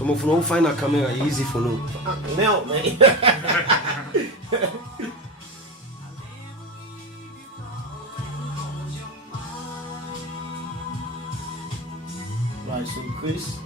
Some of you find a camera easy for no. No, man. Right, so Kris.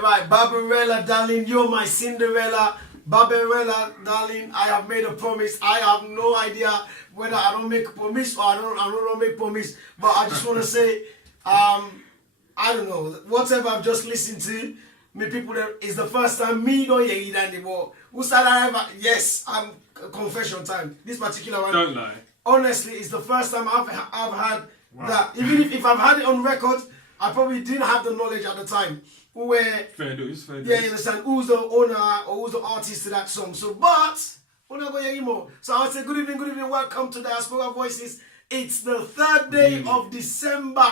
Right. Barbarella, darling, you're my Cinderella. Barbarella, darling, I have made a promise. I have no idea whether I don't make a promise or I don't make promise. But I just want to say, I don't know, whatever I've just listened to, me people, it's the first time me don't hear it anymore. Who started ever? Yes, I'm confession time. This particular one. Don't lie. Honestly, it's the first time I've had that. Even if I've had it on record, I probably didn't have the knowledge at the time. Fair dues. Yeah, you understand? Who's the owner or who's the artist to that song? So, but We're not going anymore. So I would say good evening, welcome to Diaspora Voices. It's the 3rd day of December.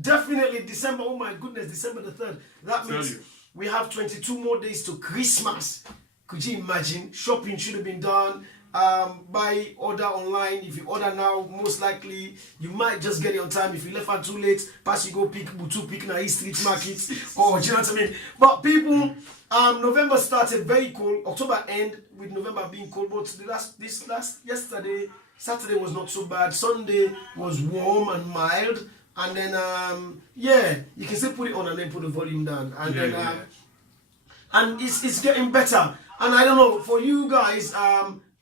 Definitely December. Oh my goodness, December the 3rd. That means we have 22 more days to Christmas. Could you imagine? Shopping should have been done. Buy, order online. If you order now, most likely you might just get it on time. If you left out too late, pass you go pick Butu, pick na East Street Markets. Or do you know what I mean? But people, November started very cold. October end with November being cold. But yesterday, Saturday was not so bad. Sunday was warm and mild. And then you can still put it on and then put the volume down. And and it's getting better. And I don't know, for you guys,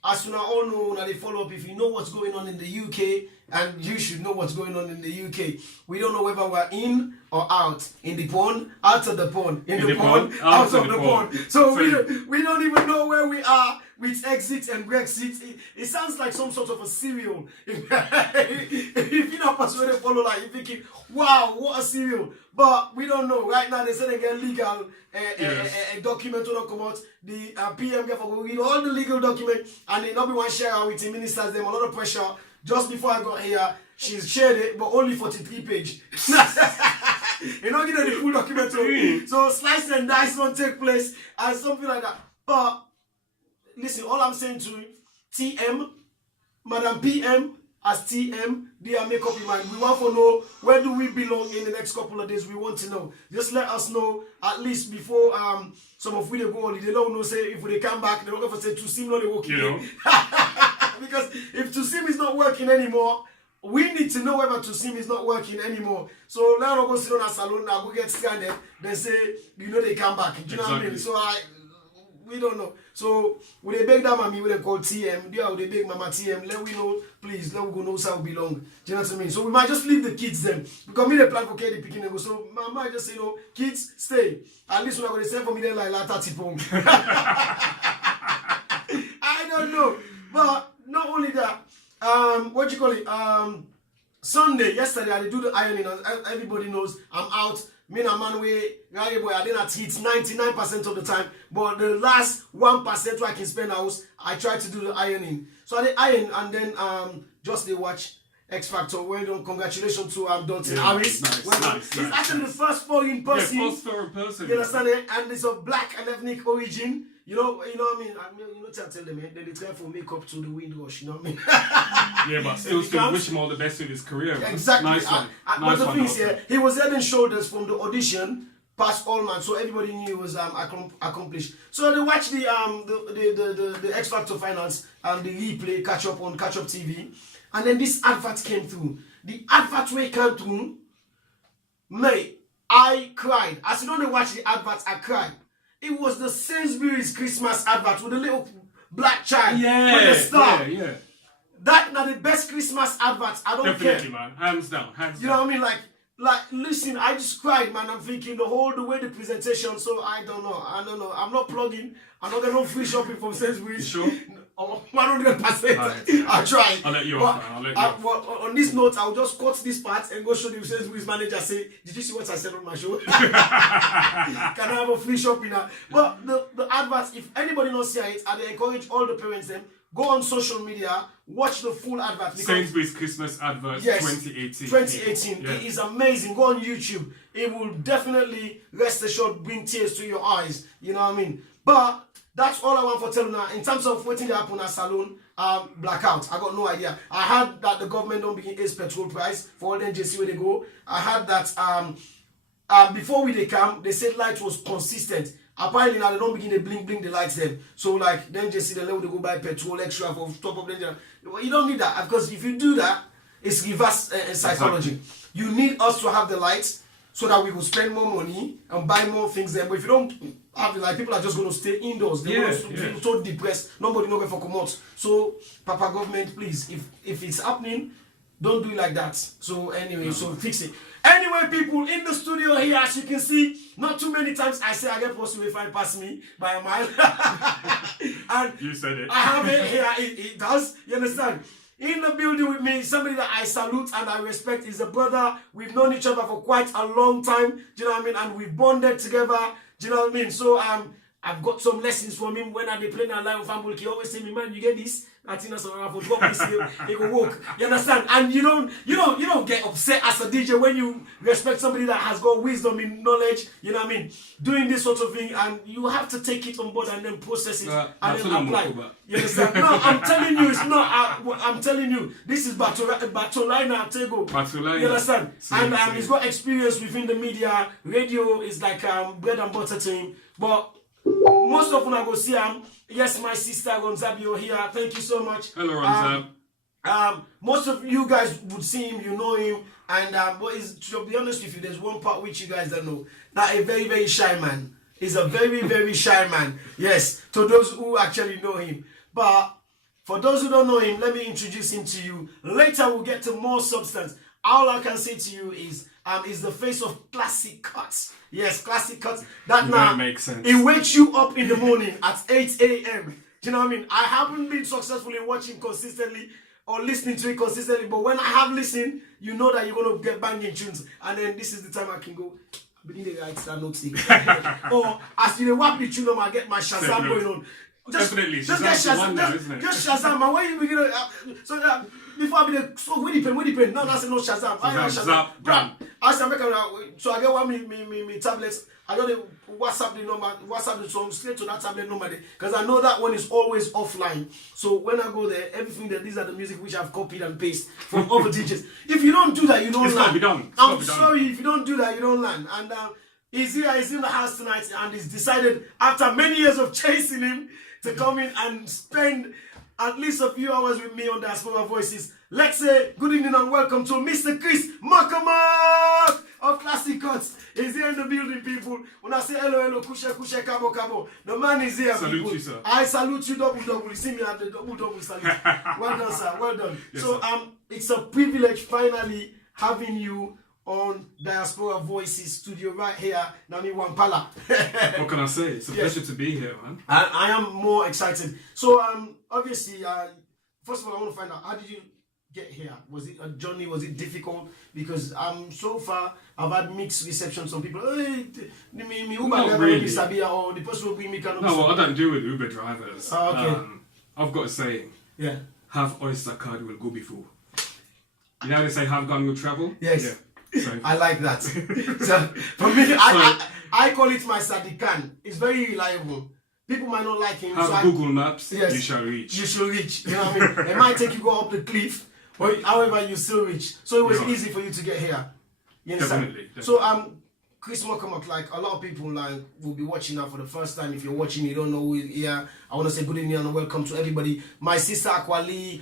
as you all know, that they follow up, if you know what's going on in the UK, and you should know what's going on in the UK. We don't know whether we're in or out. In the pond, out of the pond. In the pond, out of the pond. So we don't even know where we are with exit and Brexit. It sounds like some sort of a cereal. If you know persuaded follow, like you're thinking, wow, what a cereal. But we don't know. Right now they say they get legal document to not come out. The PM get for read all the legal document, and they not be one share with the ministers. Them a lot of pressure. Just before I got here, she's shared it, but only 43 pages. You don't get the full document. So slice and dice don't take place and something like that. But listen, all I'm saying to TM, Madam PM, as TM, they are make up your mind. We want to know where do we belong in the next couple of days. We want to know. Just let us know at least before some of we they go holiday. They don't know say if they come back, they're not going to say to sim no they work again. Because if Tusim is not working anymore, we need to know whether Tusim is not working anymore. So let us go sit on a salon now, go get scanned. Then say, you know, they come back. Do you know what I mean? So we don't know. So when they beg that mommy, when they call TM, they beg Mama TM, let we know, please, let we go know how we belong. Do you know what I mean? So we might just leave the kids then. Because me, they plan for Katie picking and go. So Mama just say, no, kids, stay. At least when I'm going to send for me, then like 30 pounds. I don't know. But not only that, what you call it? Sunday, yesterday, I did do the ironing. Everybody knows I'm out. Me and Manway, Gary boy, I didn't hit 99% of the time. But the last 1% where I can spend house, I tried to do the ironing. So I did iron and then just they watch X Factor. Well done, congratulations to Dalton Harris. Nice. He's actually the first foreign person. Yeah, first foreign person. You understand it? And it's of black and ethnic origin. You know what I mean? You know, tell them, man. They try for makeup to the Windrush, you know what I mean? Yeah, but still wish him all the best with his career. Man. Exactly. Nice one. But the thing is, he was head and shoulders from the audition past all man, so everybody knew it was accomplished. So they watched the X Factor finals and the replay catch up TV, and then this advert came through. The advert way came through, mate, I cried. As you don't watch the advert, I cried. It was the Sainsbury's Christmas advert with the little black child with the star. Yeah. That now the best Christmas adverts. I don't care. Definitely, man. Hands down. You know what I mean? Like, listen, I just cried, man. I'm thinking the way the presentation. So I don't know. I'm not plugging. I'm not getting no free shopping from Sainsbury's. You sure? 100%. I'll try. I'll let you off. On this note, I'll just cut this part and go show the Sainsbury's manager. Say, did you see what I said on my show? Can I have a free shopping now? But the adverts, if anybody not see it, I encourage all the parents them. Go on social media, watch the full advert. Sainsbury's Christmas advert 2018. 2018. Yeah. It is amazing. Go on YouTube. It will definitely, rest assured, bring tears to your eyes. You know what I mean? But that's all I want for telling now. In terms of waiting to happen at Salon, blackout. I got no idea. I heard that the government don't begin its petrol price for all the NJC where they go. I heard that before they come, they said light was consistent. Apparently now they don't begin to blink the lights then. So like then just see the level they go buy petrol extra for top of them. You don't need that because if you do that, it's reverse psychology. You need us to have the lights so that we will spend more money and buy more things then. But if you don't have the light, people are just going to stay indoors. They're going to feel so depressed. Nobody knows where for come out. So Papa government, please, if it's happening, don't do it like that. So anyway, so fix it. Anyway, people in the studio here, as you can see, not too many times I say I get possible if I pass me by a mile. And you said it. I have it here. It does. You understand? In the building with me, somebody that I salute and I respect is a brother. We've known each other for quite a long time. Do you know what I mean? And we've bonded together. Do you know what I mean? So I've got some lessons from him when I dey play na live with Famble. He always say me, man, you get this. I think that's what for drop this here. He go walk. You understand? And you don't get upset as a DJ when you respect somebody that has got wisdom in knowledge. You know what I mean? Doing this sort of thing, and you have to take it on board and then process it and then apply. You understand? No, I'm telling you, it's not. I'm telling you, this is Batolina Tego. You understand? And he's got experience within the media. Radio is like bread and butter to him. But most often I go see him. Yes, my sister Gonzabio here. Thank you so much. Hello, Gonzab. Most of you guys would see him, you know him, and but to be honest with you, there's one part which you guys don't know. That a very, very shy man. He's a very, very shy man. Yes, to those who actually know him. But for those who don't know him, let me introduce him to you. Later we'll get to more substance. All I can say to you is the face of classic cuts. Yes, classic cuts. That makes sense. It wakes you up in the morning at 8 a.m. Do you know what I mean? I haven't been successfully watching consistently or listening to it consistently, but when I have listened, you know that you're going to get banging tunes. And then this is the time I can go, begin the right start noticing. Or as you wrap the tune, I get my Shazam going on. Definitely. Just get Shazam. Just Shazam. And when you begin so that before I be the so with the pen. No, that's no Shazam. I have Shazam. So I get one me tablets. I got the WhatsApp the number, WhatsApp the song straight to that tablet number because I know that one is always offline. So when I go there, everything that these are the music which I've copied and pasted from other DJs. If you don't do that, you don't learn. I'm sorry, if you don't do that, you don't learn. And he's here, he's in the house tonight, and he's decided after many years of chasing him to come in and spend at least a few hours with me on Diaspora Voices. Let's say good evening and welcome to Mr. Kris MacCormack of Classic Cuts. He's here in the building, people. When I say hello, kushe, kabo, the man is here, salute people. You, sir. I salute you, double. You see me at the double salute. Well done, sir. Well done. Yes, so, sir. it's a privilege finally having you on Diaspora Voices studio right here, Nami Wampala. What can I say? It's a pleasure to be here, man. I am more excited. So, obviously, first of all, I want to find out, how did you get here? Was it a journey? Was it difficult? Because so far I've had mixed reception. Some people, hey, me Uber Not driver really. Sabia, or the person will bring me cannot. No, well, I don't deal with Uber drivers. Oh, okay. I've got a saying. Yeah. Have oyster card will go before. You know how they say have gun will travel? Yes. Yeah. So, I like that. So for me, I call it my Sadikan. It's very reliable. People might not like him. have So Google Maps, yes, you shall reach. You should reach. You know what I mean? It might take you go up the cliff, but however you still reach. So it was easy for you to get here. You understand? Definitely. So Kris MacCormack, like a lot of people will be watching now for the first time. If you're watching, you don't know who is here. I want to say good evening and welcome to everybody. My sister Akwali,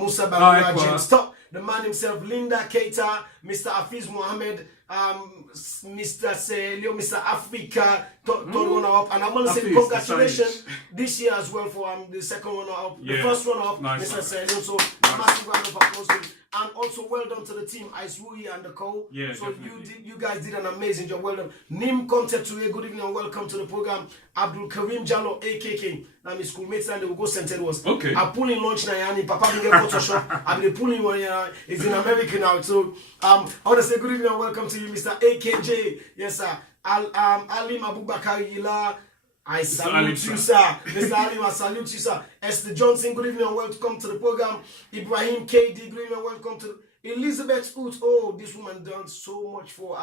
Musa Bangura, James Top, the man himself, Linda Keita, Mr. Afiz Mohammed, Mr. Selio, Mr. Africa, third runner up, and I want to say congratulations this year as well for the second runner up, the first runner up, nice, Mr. Selio. So massive round of applause to him. And also well done to the team, Aiswui and the co. Yeah, so definitely. you guys did an amazing job. Well done. Nim Content today. Good evening and welcome to the program. Abdul Karim Jallo, AKK. Now my schoolmates and they will go center was. Okay. I pull in lunch now, and Papa will get Photoshop. I be pulling one. It's in America now. So I want to say good evening and welcome to you, Mr. AKJ. Yes, sir. Ali Abubakar Yila. I salute you, sir. Mr. Ali, I salute you, sir. Esther Johnson, good evening and welcome to the program. Ibrahim KD, good evening and welcome to Elizabeth Oot. Oh, this woman done so much for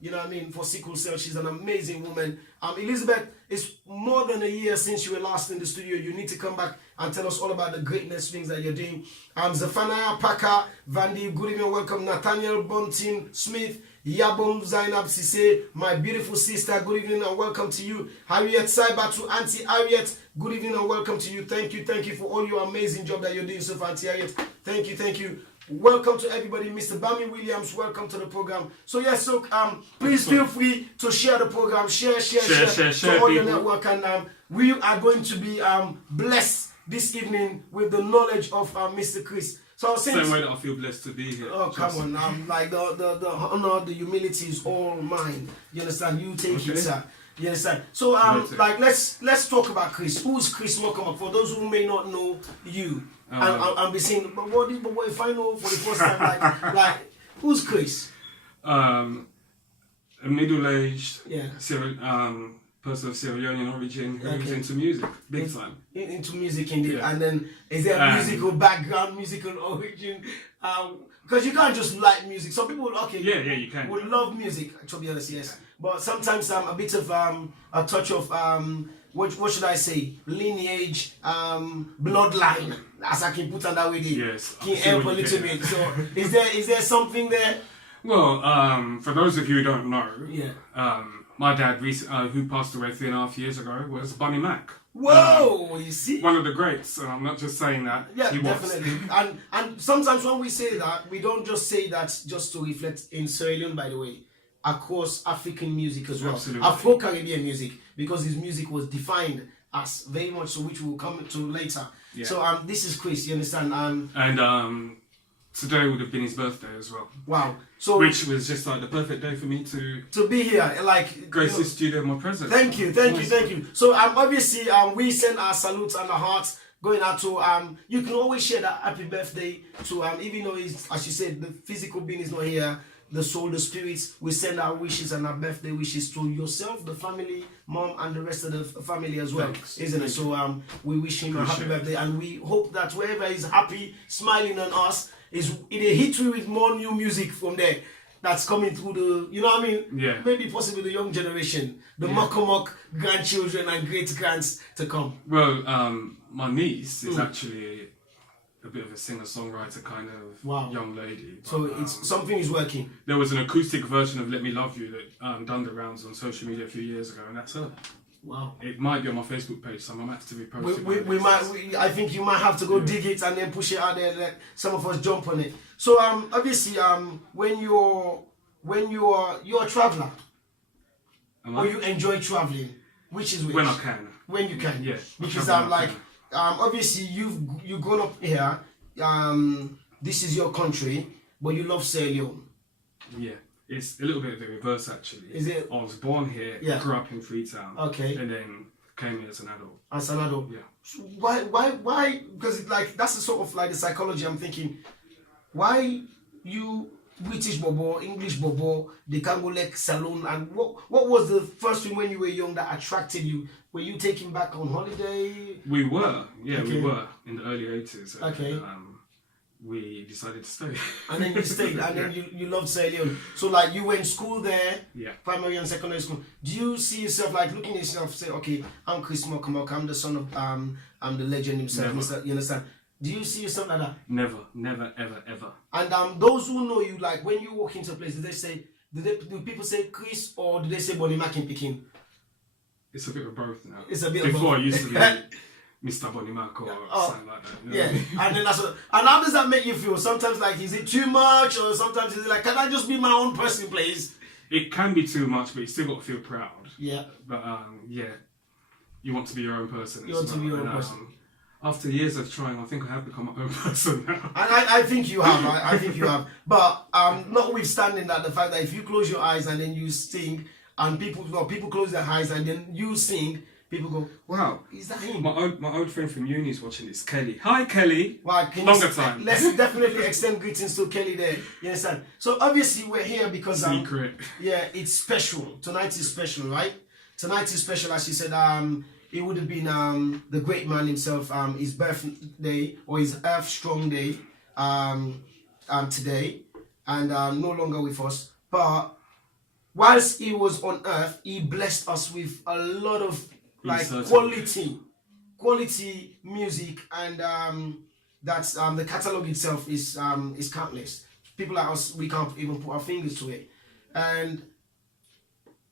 you know what I mean, for sickle cell. She's an amazing woman. Elizabeth, it's more than a year since you were last in the studio. You need to come back and tell us all about the greatness things that you're doing. Zephaniah Parker, Vandy, good evening and welcome. Nathaniel Bunting Smith, Yabom Zainab Sise, my beautiful sister, good evening and welcome to you. Harriet Saibatu, Auntie Harriet, good evening and welcome to you. Thank you for all your amazing job that you're doing so far, Auntie Harriet. Thank you. Welcome to everybody. Mr. Bami Williams, welcome to the program. So yes, so please feel free to share the program, share to all your network, and we are going to be blessed this evening with the knowledge of Mr. Kris. So same way that I feel blessed to be here. Oh, come on. Like the honor, the humility is all mine. You understand? You take it, sir. You understand? So like let's talk about Kris. Who's Kris MacCormack? For those who may not know you, and be saying, but what if I know for the first time, like who's Kris? A middle-aged, person of Sierra Leonean origin who's Okay. into music, big time. Into music indeed. Yeah. And then is there a musical background, musical origin? Because you can't just like music. Some people, Yeah, you can. would love music, to be honest, yes. But sometimes a bit of a touch of what should I say? Lineage, bloodline, as I can put it that way. Yes, I Can see help a what you little mean. bit. So is there something there? Well, for those of you who don't know, Yeah. my dad, who passed away 3.5 years ago, was Bunny Mack. Whoa, you see? One of the greats, and I'm not just saying that. Yeah, he definitely. And sometimes when we say that, we don't just say that just to reflect in Sierra Leone, by the way, across African music as well. Absolutely. Afro-Caribbean music, because his music was defined as very much so, which we'll come to later. Yeah. So this is Kris, you understand? And today would have been his birthday as well. Wow. So Which was just like the perfect day for me to be here, like grace the studio with my presence. Thank you. So obviously we send our salutes and our hearts going out to you can always share that happy birthday to even though it's, as you said, the physical being is not here, the soul, the spirits, we send our wishes and our birthday wishes to yourself, the family, mom, and the rest of the family as well. Thanks. Isn't it? So we wish him a happy birthday, and we hope that wherever he's happy, smiling on us, is it hit you with more new music from there that's coming through the, you know what I mean? Yeah. Maybe possibly the young generation, the MacCormack grandchildren and great grands to come. Well, my niece is actually a bit of a singer-songwriter kind of young lady. But, So it's something is working. there was an acoustic version of "Let Me Love You" that done the rounds on social media a few years ago, and that's her. Wow. It might be on my Facebook page, so I might have to repost it. I think you might have to go dig it and then push it out there. Let some of us jump on it. So obviously when you're a traveler, Am or I? you enjoy traveling, which is which? When I can. When you can. Yeah. Because Travel when I like obviously you've grown up here. This is your country, but you love Sierra Leone. Yeah. It's a little bit of the reverse, actually. Is it? I was born here, Yeah. grew up in Freetown, Okay. and then came here as an adult. As an adult. Yeah. So why? Because like that's the sort of like the psychology I'm thinking. Why you British bobo, English bobo, they can't go like salon, and what was the first thing when you were young that attracted you? Were you taken back on holiday? We were, yeah, Okay. we were in the early 80s. And, Okay. we decided to stay. And then you stayed, and then you loved Sierra Leone. So like you went school there, Yeah. primary and secondary school. Do you see yourself like looking at yourself, say, okay, I'm Kris MacCormack, I'm the son of I'm the legend himself. Never. You understand? Do you see yourself like that? Never, ever, ever. And those who know you, like when you walk into a place, do people say Kris, or do they say Bunny Mack in Peking? It's a bit of both now. It's a bit of Before both. it used to be Mr. Bunny Mack or something like that. You know? Yeah, and then and how does that make you feel? Sometimes like, is it too much, or sometimes is it like, can I just be my own person, please? It can be too much, but you still got to feel proud. Yeah. But yeah, you want to be your own person. You want to be your own And, person. After years of trying, I think I have become my own person now. And I think you have. I think you have. But notwithstanding that, the fact that if you close your eyes and then you sing, and people close their eyes and then you sing, people go, Wow. is that him? My old friend from uni is watching this, Kelly. Hi, Kelly. Wow, can Longer you, time. Let's definitely extend greetings to Kelly there. You understand? So obviously we're here because Secret. yeah, it's special. Tonight is special, right? Tonight is special, as you said. It would have been the great man himself, his birthday or his Earth Strong Day today, and no longer with us. But whilst he was on Earth, he blessed us with a lot of like quality music, and that's the catalogue itself is countless. People like us, we can't even put our fingers to it, and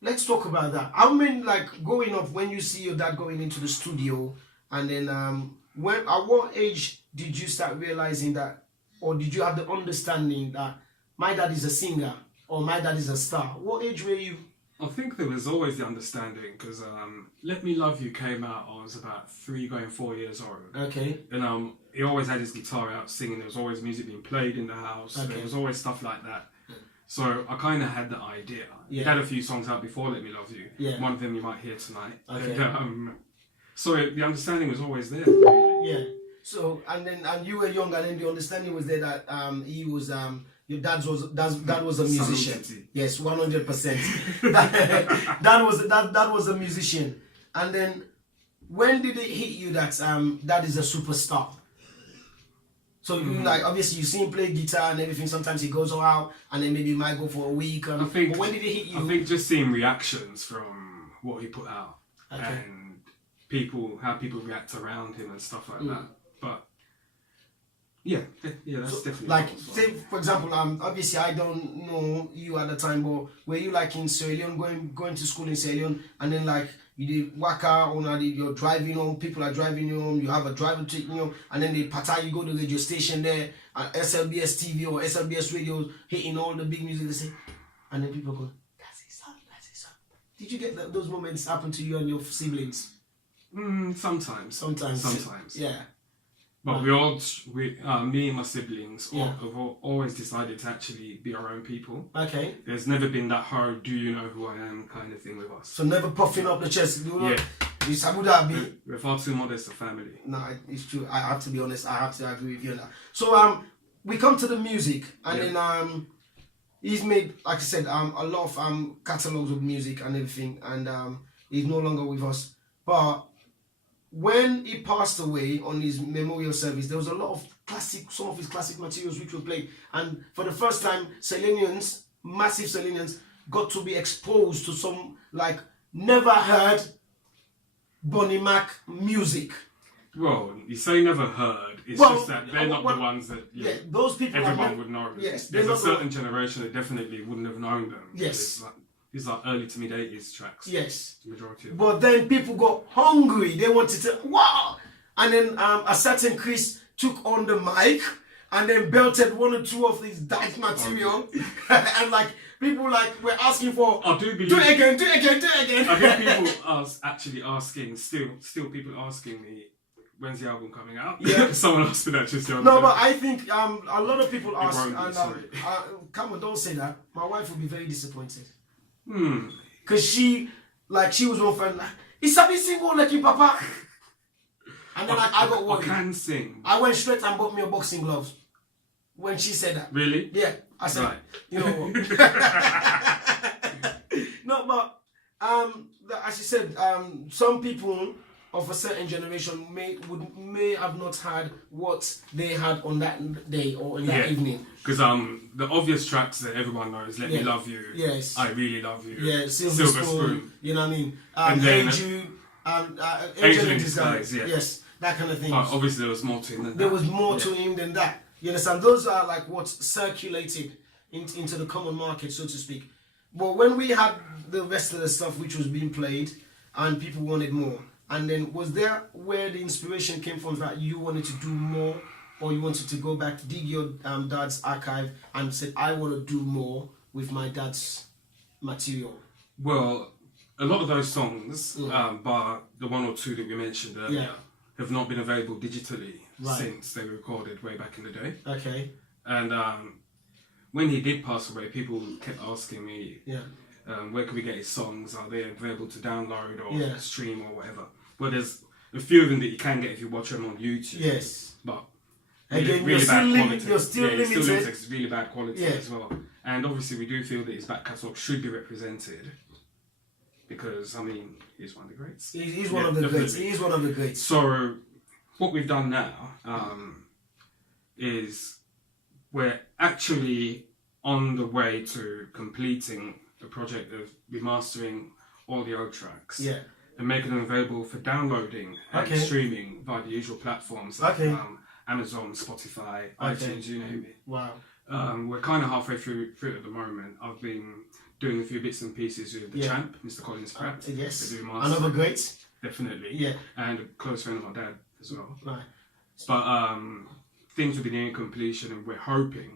let's talk about that. I mean, like growing up, when you see your dad going into the studio, and then at what age did you start realizing that, or did you have the understanding that my dad is a singer or my dad is a star? What age were you? I think there was always the understanding because "Let Me Love You" came out. I was about 3 going 4 years old. Okay. And he always had his guitar out singing. There was always music being played in the house. Okay. There was always stuff like that. So I kind of had the idea. Yeah. He had a few songs out before "Let Me Love You." Yeah. One of them you might hear tonight. Okay. And, so the understanding was always there. Really. Yeah. So and you were young, and then the understanding was there that he was Your dad was a musician. Salute. Yes, 100%. That was a musician. And then, when did it hit you that that is a superstar? So you like obviously you see him play guitar and everything. Sometimes he goes out and then maybe he might go for a week. But when did it hit you? I think just seeing reactions from what he put out and how people react around him and stuff like that. But yeah, that's definitely like say for example, obviously I don't know you at the time, but were you like in Sierra Leone going to school in Sierra Leone and then like you did waka or you're driving home, people are driving you home, you have a driver taking you home, and then they pata you go to the radio station there at SLBS TV or SLBS radio hitting all the big music they say, and then people go, that's his son. Did you get those moments happen to you and your siblings? Sometimes. Yeah. But me and my siblings have always decided to actually be our own people. Okay. There's never been that whole "do you know who I am" kind of thing with us. So never puffing up the chest. We're far too modest a family. No, it's true. I have to be honest. I have to agree with you on that. So we come to the music, and then he's made, like I said, a lot of catalogues of music and everything, and he's no longer with us. But when he passed away on his memorial service, there was a lot of some of his classic materials which were played. And for the first time, Selenians, massive Selenians, got to be exposed to some, like, never heard Bunny Mack music. Well, you say never heard, it's just that they're not the ones that those people everyone would know. Yes, there's a certain generation that definitely wouldn't have known them. Yes. These are early to mid 80s tracks. Yes. The majority of them. But then people got hungry. They wanted to, wow! And then a certain Kris took on the mic and then belted one or two of these dance material. And like, people like were asking for, do it again. I think people are actually asking, still people asking me, when's the album coming out? Yeah. Someone asked me that just the other No, day. but I think a lot of people ask, sorry. come on, don't say that. My wife will be very disappointed. Hmm. Cause she was one friend like, is Sabi single like you, Papa? And then I got worried. I can sing. I went straight and bought me a boxing gloves when she said that. Really? Yeah, I said, Right. you know what? No, but as she said, some people of a certain generation may have not had what they had on that day or in that evening. Because the obvious tracks that everyone knows, "Let Me Love You," yes, "I Really Love You," yeah, Silver Spoon, you know what I mean? And then Angel in Disguise, yes, that kind of thing. But obviously there was more to him than that. There was more to him than that. You understand? Those are like what circulated into the common market, so to speak. But when we had the rest of the stuff which was being played and people wanted more, and then was there where the inspiration came from that you wanted to do more, or you wanted to go back, dig your dad's archive and said, I want to do more with my dad's material? Well, a lot of those songs, bar the one or two that we mentioned earlier, have not been available digitally since they were recorded way back in the day. Okay. And when he did pass away, people kept asking me, where can we get his songs? Are they available to download or stream or whatever? Well, there's a few of them that you can get if you watch them on YouTube. Yes. But again, really bad quality. You're still limited. It's really bad quality as well. And obviously we do feel that his back catalogue should be represented because, I mean, he's one of the greats. He's one of the greats. He is one of the greats. So what we've done now is we're actually on the way to completing the project of remastering all the old tracks and making them available for downloading and streaming via the usual platforms like Amazon, Spotify, iTunes, you name it. Wow. We're kind of halfway through it at the moment. I've been doing a few bits and pieces with the champ, Mr. Collins Pratt. Yes. They do Another great. Definitely. Yeah. And a close friend of my dad as well. Right. But things will be nearing completion, and we're hoping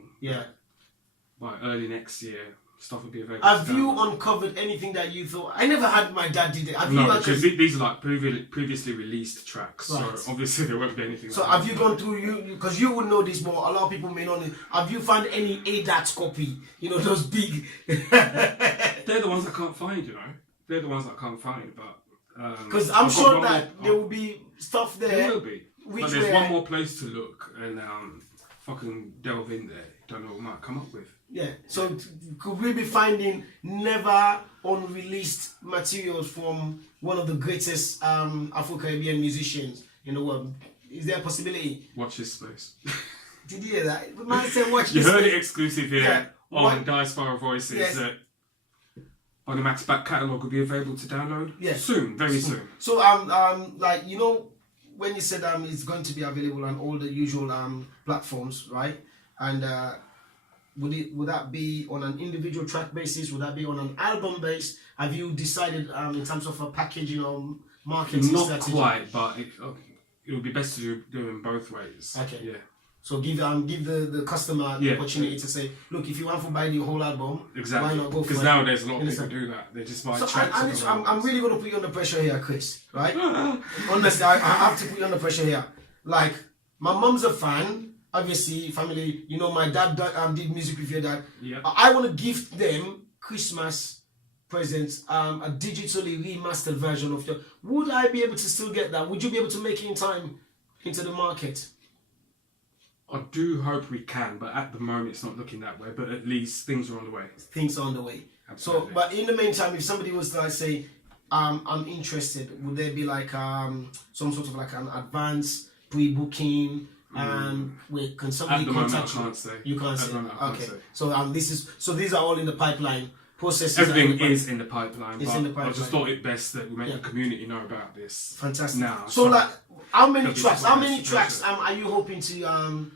by early next year stuff will be available. Have you uncovered anything that you thought, I never had my dad did it? No, because these are like previously released tracks, right. So obviously there won't be anything. So like have you gone through, because you would know this more, a lot of people may not know, have you found any ADAT copy? You know, those big... They're the ones I can't find, you know. They're the ones I can't find, but... Because I'm sure that there will be stuff there. There will be. But there's one more place to look and fucking delve in there, you don't know what we might come up with. Yeah. So could we be finding never unreleased materials from one of the greatest Afro-Caribbean musicians in the world? Is there a possibility? Watch this space. Did you hear that? The man said watch You this heard space. it exclusive here on Diaspora Voices. Yes. That Bunny Mack's back catalogue will be available to download soon, very soon. So like you know, when you said it's going to be available on all the usual platforms, right? And would that be on an individual track basis? Would that be on an album base? Have you decided in terms of a packaging or marketing Not strategy? quite, but it would be best to do them both ways. Okay. Yeah. So give the customer the opportunity to say, look, if you want to buy the whole album, Exactly. why not go for it? Because nowadays a lot of people do that. They just buy tracks. So I'm really going to put you under pressure here, Kris. Right? Honestly, I have to put you under pressure here. Like, my mom's a fan. Obviously, family, you know, my dad did music with your dad. Yeah. I want to gift them Christmas presents, a digitally remastered version of your. Would I be able to still get that? Would you be able to make it in time into the market? I do hope we can, but at the moment it's not looking that way. But at least things are on the way. Things are on the way. Absolutely. So, but in the meantime, if somebody was to like say, I'm interested, would there be like some sort of like an advance pre-booking? Where can somebody contact you? I can't say. You can't say. Okay. So these are all in the pipeline. Processes. Everything is in the pipeline. It's in the pipeline. I just thought it best that we make the community know about this. Fantastic. Now. So like, how many tracks? How many tracks are you hoping to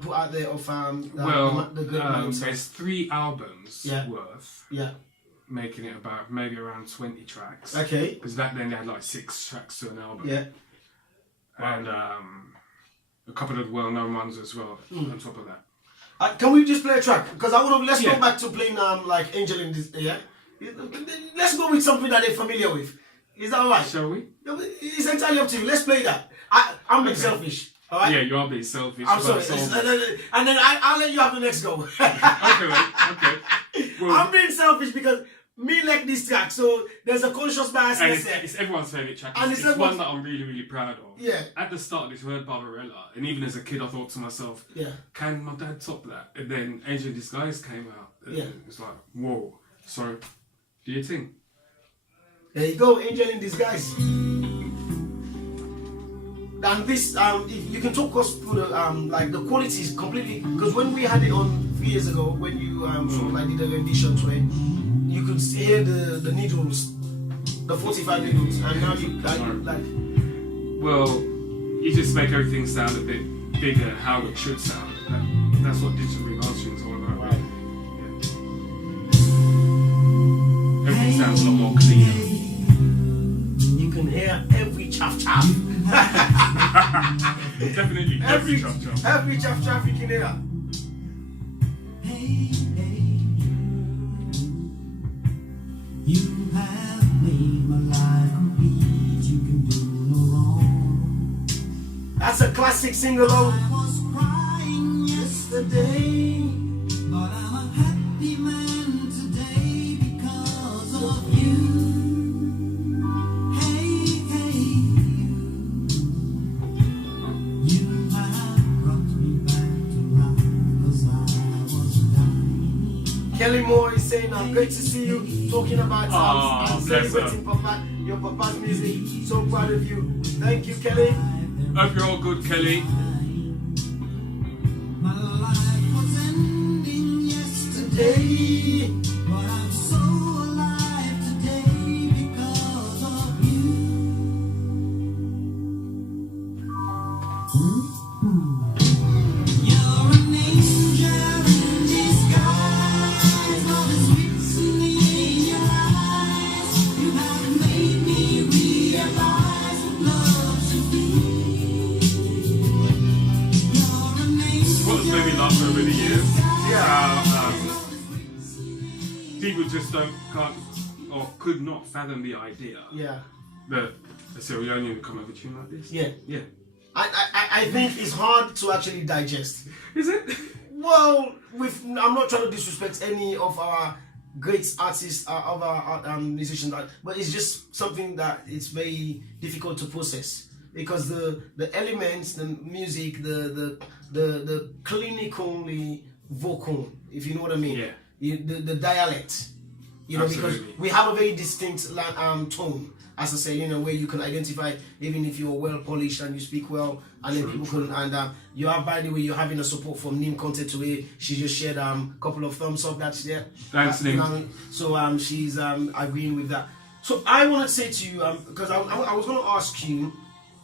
put out there of the good ones? There's 3 albums worth. Yeah. Making it about maybe around 20 tracks. Okay. Because back then they had like 6 tracks to an album. Yeah. And a couple of well-known ones as well on top of that. Can we just play a track? Because I want to. Let's go back to playing like Angel in this. Yeah. Let's go with something that they're familiar with. Is that alright? Shall we? It's entirely up to you. Let's play that. I'm being selfish. All right. Yeah, you are being selfish. I'm sorry. And then I'll let you have the next go. Okay, mate. Okay. Well, I'm being selfish because me like this track, so there's a conscious bias. And it's everyone's favourite track. And it's one that I'm really, really proud of. Yeah. At the start of this word Barbarella, and even as a kid I thought to myself, can my dad top that? And then Angel in Disguise came out. And it's like, whoa. So, do you think? There you go, Angel in Disguise. And this, if you can talk us through the like the quality is completely, because when we had it on 3 years ago, when you sort of like did a rendition to it, you could hear the needles, the 45 needles, and now you like. Well, you just make everything sound a bit bigger, how it should sound. That's what digital remastering is all about. Right. Yeah. Everything sounds a lot more cleaner. You can hear every chaff chaff. Definitely every chaff chaff. Every chaff chaff you can hear. You have made my life complete. You can do no wrong. That's a classic sing-along. I was crying yesterday, but I'm a happy man today because of you. Hey, hey, you have brought me back to life 'cause I was dying. Kelly Moore is saying, I'm great to see you talking about and celebrating your papa's music. So proud of you. Thank you, Kelly. Hope you're all good, Kelly. My life was ending yesterday, but I'm so alive today because of you. You're an angel in disguise, love is written in your eyes. You have made me realize what love should be. What has made me laugh over the years? People just can't or could not fathom the idea that a Sierra Leonean would come over tune like this. Yeah. I think it's hard to actually digest. Is it? Well, I'm not trying to disrespect any of our great artists, of our musicians, but it's just something that it's very difficult to process. because the elements, the music, the clinically vocal, if you know what I mean. Yeah. The dialect, you know, Absolutely. because we have a very distinct tone, as I say, you know, where you can identify even if you're well polished and you speak well, and then people can, and you have, by the way, you're having a support from Nim Conte today. She just shared a couple of thumbs up. That's there. Thanks, Nim. So she's agreeing with that. So I want to say to you, because I was going to ask you,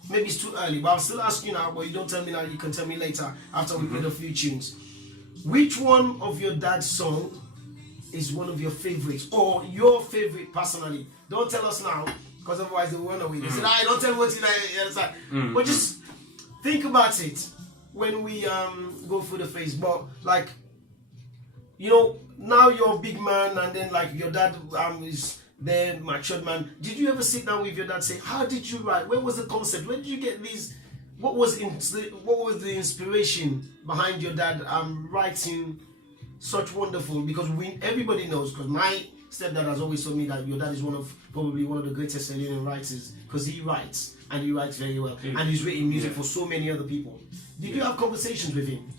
maybe it's too early, but I'll still ask you now. But you don't tell me now. You can tell me later after we played a few tunes. Which one of your dad's song is one of your favorites, or your favorite personally? Don't tell us now, because otherwise they'll run away. They say, "I don't tell me what's in there." But just think about it when we go through the phase. But like, you know, now you're a big man, and then like your dad is there, matured man. Did you ever sit down with your dad and say, "How did you write? Where was the concept? Where did you get these? What was the inspiration behind your dad writing such wonderful?" Because everybody knows, because my stepdad has always told me that your dad is probably one of the greatest Sierra writers, because he writes, and he writes very well, and he's written music for so many other people. Did you have conversations with him?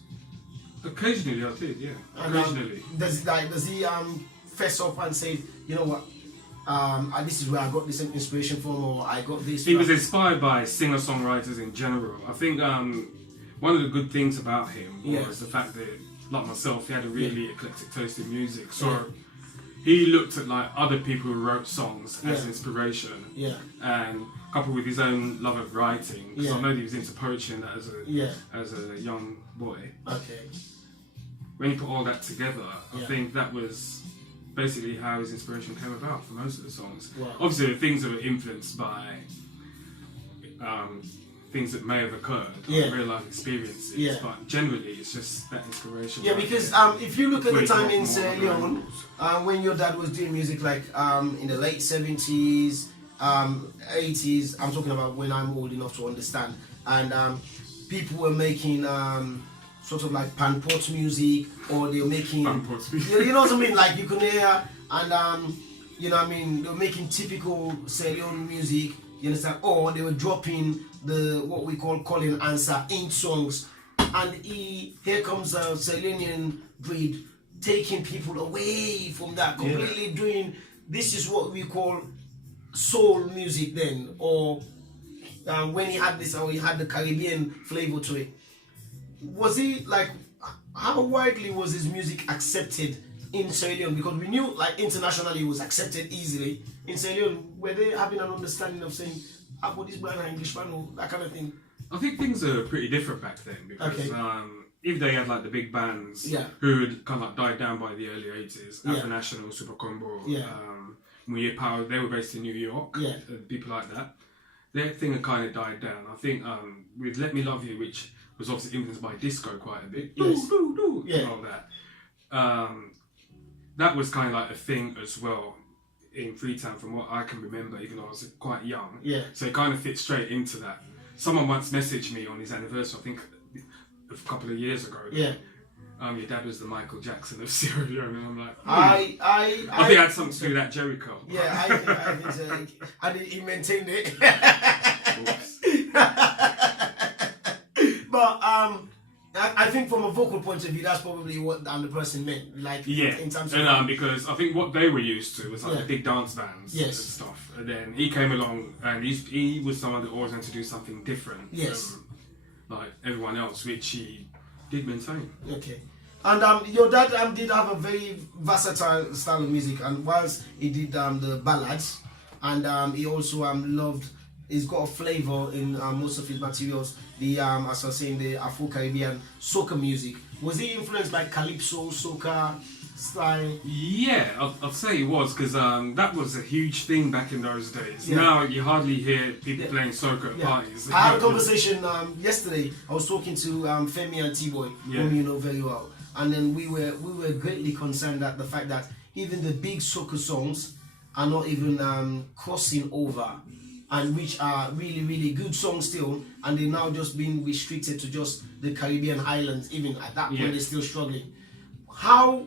Occasionally, I did. Yeah. And, Occasionally. does he fess up and say, "You know what? This is where I got this inspiration from," or "I got this"? He was inspired by singer-songwriters in general. I think one of the good things about him was the fact that, like myself, he had a really eclectic taste in music. So he looked at like other people who wrote songs as inspiration, and coupled with his own love of writing. Because I know he was into poetry and that as a young boy. Okay. When he put all that together, I think that was basically how his inspiration came about for most of the songs. Wow. Obviously, the things that were influenced by things that may have occurred, like real life experiences, but generally it's just that inspiration. Yeah, because if you look at the time in Sierra Leone, when your dad was doing music, like in the late 70s, 80s, I'm talking about when I'm old enough to understand, and people were making sort of like pan-pot music, or they were making, you know what I mean, like you can hear, and you know what I mean, they were making typical Sierra Leone music, you understand, or they were dropping what we call and answer in songs, and here comes a Sierra Leonean breed taking people away from that, completely doing, this is what we call soul music then, or when he had this, or he had the Caribbean flavor to it. Was he like, how widely was his music accepted in Sierra Leone? Because we knew like internationally it was accepted easily. In Sierra Leone, were they having an understanding of saying, about this brand English man, or that kind of thing? I think things are pretty different back then, because if they had like the big bands who had kind of like died down by the early 80s, Alpha National, Super Combo, Muye Power, they were based in New York, people like that. Their thing had kind of died down. I think with Let Me Love You, which was obviously influenced by disco quite a bit, and all that. That was kind of like a thing as well in Freetown, from what I can remember, even though I was quite young. So it kind of fits straight into that. Someone once messaged me on his anniversary, I think a couple of years ago. Your dad was the Michael Jackson of Sierra Leone, and I'm like, I think it had something to do with that Jericho. Yeah, I think so. And he maintained it. But I think from a vocal point of view, that's probably what the person meant. Like, in terms of because I think what they were used to was like the big dance bands and stuff. And then he came along, and he was someone that always wanted to do something different from like everyone else, which he did maintain. Okay. And your dad did have a very versatile style of music, and whilst he did the ballads, and he also loved, he's got a flavour in most of his materials, the as I was saying, the Afro-Caribbean soca music. Was he influenced by calypso, soca style? Yeah, I'd say he was, because that was a huge thing back in those days. Now you hardly hear people playing soca at parties. I had a conversation yesterday. I was talking to Femi and T-Boy, whom you know very well. And then we were greatly concerned at the fact that even the big soca songs are not even crossing over, and which are really, really good songs still, and they're now just being restricted to just the Caribbean islands. Even at that point, they're still struggling. How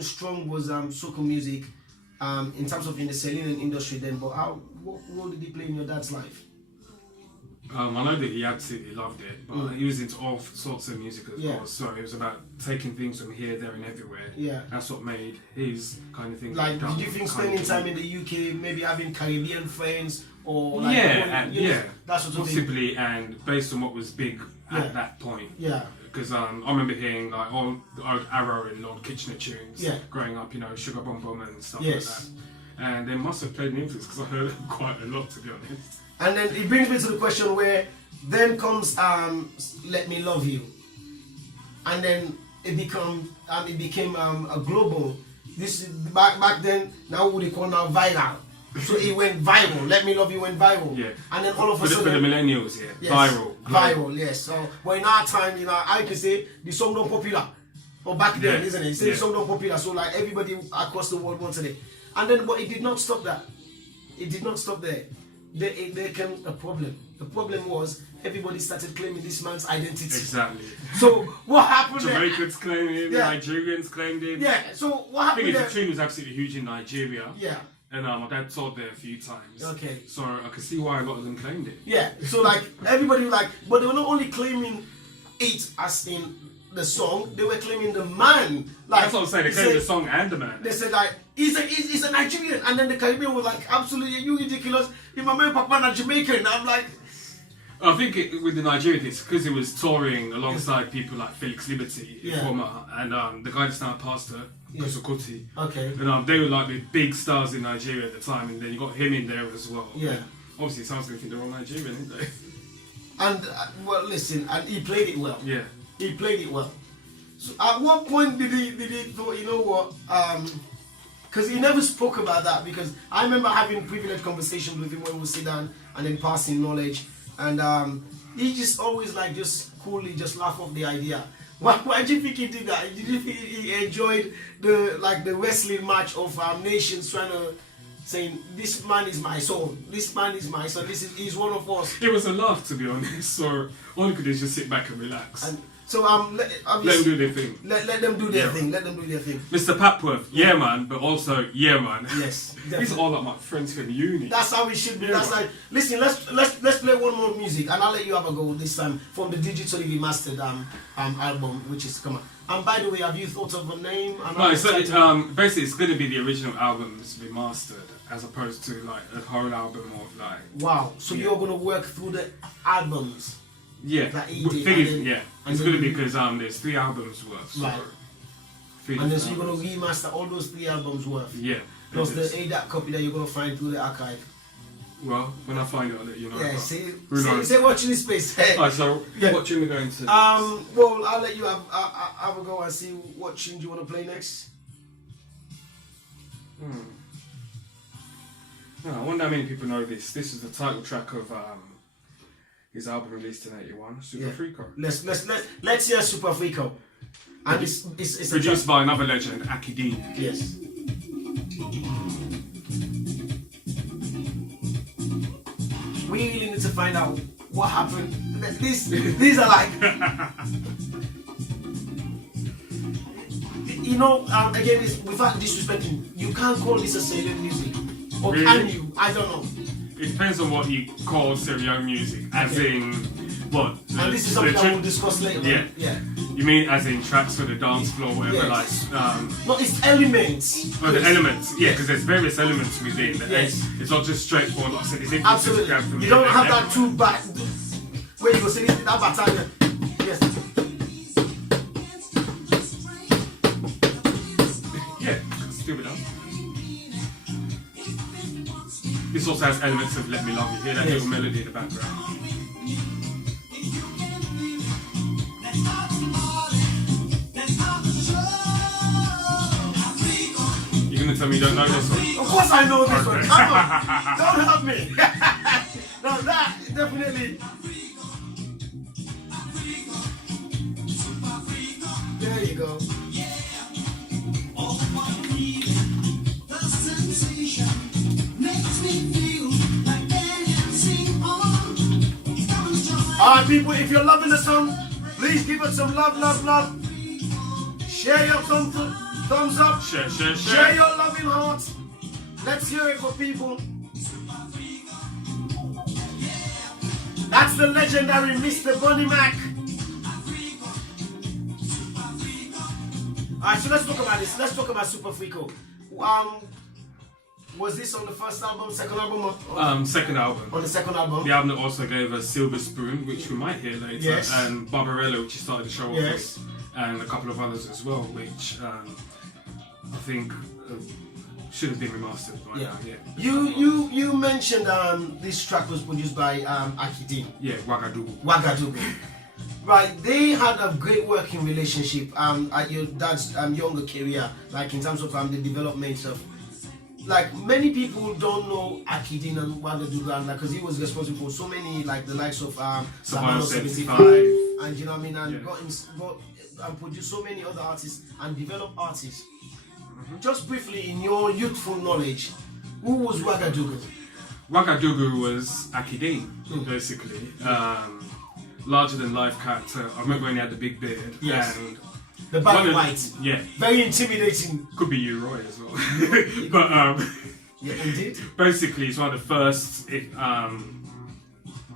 strong was soca music in terms of in the Sierra Leonean industry then? But what role did he play in your dad's life? I know that he absolutely loved it, but he was into all sorts of music as well. So it was about taking things from here, there, and everywhere. Yeah. That's what made his kind of thing. Like, did you think spending time in the UK, maybe having Caribbean friends, or like, that sort of thing? possibly, and based on what was big at that point. Yeah. Because I remember hearing like all the old Arrow and Lord Kitchener tunes growing up, you know, Sugar Bum Bum and stuff like that. And they must have played an influence because I heard it quite a lot, to be honest. And then it brings me to the question where then comes Let Me Love You, and then it became a global. This is back then. Now what they call now viral. So it went viral. Let Me Love You went viral. Yeah. And then all of a For sudden, the millennials, viral. Viral, yes. So, but in our time, you know, I can say the song not popular. Or back then, isn't it? Say the song not popular. So like everybody across the world wanted it. And then, but it did not stop that. It did not stop there. There came a problem. The problem was everybody started claiming this man's identity. Exactly. So what happened there? Jamaicans claimed him, Nigerians claimed him. Yeah. So what happened there? The tune was absolutely huge in Nigeria. Yeah. And my dad toured there a few times. Okay. So I could see why a lot of them claimed it. Yeah. So like everybody was like, but they were not only claiming it as in the song, they were claiming the man. Like, that's what I'm saying. They claimed the song and the man. They said like he's a Nigerian, and then the Caribbean was like, absolutely, you ridiculous. If my man Papa not Jamaican, I'm like. I think with the Nigerian, it's because it was touring alongside people like Felix Liberty, former, and the guy that's now pastor, Chris Okuti. Okay. And they were like the big stars in Nigeria at the time, and then you got him in there as well. Yeah. And obviously, sounds like they're all Nigerian, isn't they? And well, listen, and he played it well. Yeah. He played it well. So at what point did he thought, you know what? Because he never spoke about that. Because I remember having privileged conversations with him when we sit down and then passing knowledge, and he just always like just coolly just laugh off the idea. Why do you think he did that? Did you think he enjoyed the wrestling match of nations trying to saying this man is my son, this man is my son, he's one of us? It was a laugh, to be honest. So all you could do is just sit back and relax. And so let them do their thing. Let them do their thing. Let them do their thing. Mr. Papworth, yeah man, but also yeah man. Yes, definitely. These are all like my friends from uni. That's how it should be. That's like, listen, let's play one more music, and I'll let you have a go this time from the digitally remastered album, which is come on. And by the way, have you thought of a name? No, so basically it's going to be the original albums remastered, as opposed to like a whole album of like. Wow! So you're going to work through the albums. Yeah, it's going to be because there's 3 albums worth. So right. And then so you're going to remaster all those 3 albums worth. Yeah. Plus the ADAT copy that you're going to find through the archive. Well, when I find it, I'll let you know. Yeah, say watching this space. Hey. Alright, so what tune are we going to? Well, I'll let you have a go and see what tune do you want to play next. No, I wonder how many people know this. This is the title track of his album released in '81, Super Freako. Let's hear Super Freako. And it's produced by another legend, Aki Dean. Yes. We really need to find out what happened. These are like, you know, again, without disrespecting, you can't call this a Syrian music, or really? Can you? I don't know. It depends on what you call Syrian music, as in what. And this is something that we'll discuss later. Yeah. You mean as in tracks for the dance floor, whatever, yes. like. No, it's elements. Oh, the elements, yeah, because there's various elements within. Yes. It's not just straightforward. Like I said, it's absolutely. You don't have that too back. Where you go say that battalion. Yes. Yeah, still with us. This also has elements of "Let Me Love You." Hear that little melody in the background. You're gonna tell me you don't know this one? Of course I know this one. Don't help me. No, that definitely. There you go. Alright people, if you're loving the song, please give us some love. Share your thumbs up. Share your loving hearts. Let's hear it for people. That's the legendary Mr. Bunny Mack. Alright, so let's talk about this. Let's talk about Super Freako. Was this on the first album, second album? Second album. On the second album. The album also gave us Silver Spoon, which we might hear later, Yes. and Barbarella, which he started the show off Yes. with, and a couple of others as well, which I think should have been remastered by now. Yeah. You mentioned this track was produced by Akidin. Yeah, Ouagadougou. Ouagadougou. Right, they had a great working relationship at your dad's younger career, like in terms of the development of. Like many people don't know Akidin and Ouagadougou, because he was responsible for so many, like the likes of Savannah 75, and you know what I mean, and got and produced so many other artists and developed artists. Just briefly, in your youthful knowledge, who was Ouagadougou? Ouagadougou was Akidin, basically. Larger than life character. I remember when he had the big beard. Yes. And The baggy white. Yeah. Very intimidating. Could be you, Roy, as well. But yeah, indeed. basically, he's one of the first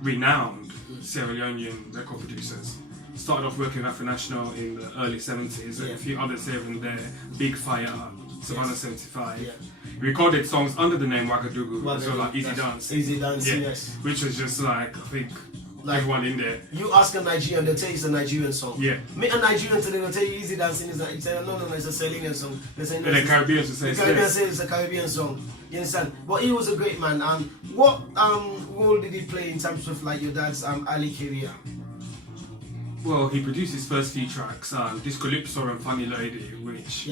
renowned Sierra Leonean record producers. Started off working with Afro National in the early 70s, and a few others here and there. Big Fire, Savannah 75. Yeah. He recorded songs under the name Ouagadougou, so like Easy Dance. Easy Dance, yes. Which was just like, I think, everyone in there. You ask a Nigerian, they'll tell you it's a Nigerian song. Yeah. Meet a Nigerian today, they'll tell you Easy Dancing is you say, no, it's a Selenian song. They say, no, And the Caribbeans would say, the Caribbean say it's a Caribbean song. You understand? But he was a great man. What role did he play in terms of like your dad's early career? Well, he produced his first few tracks, Disco Calypso and Funny Lady, which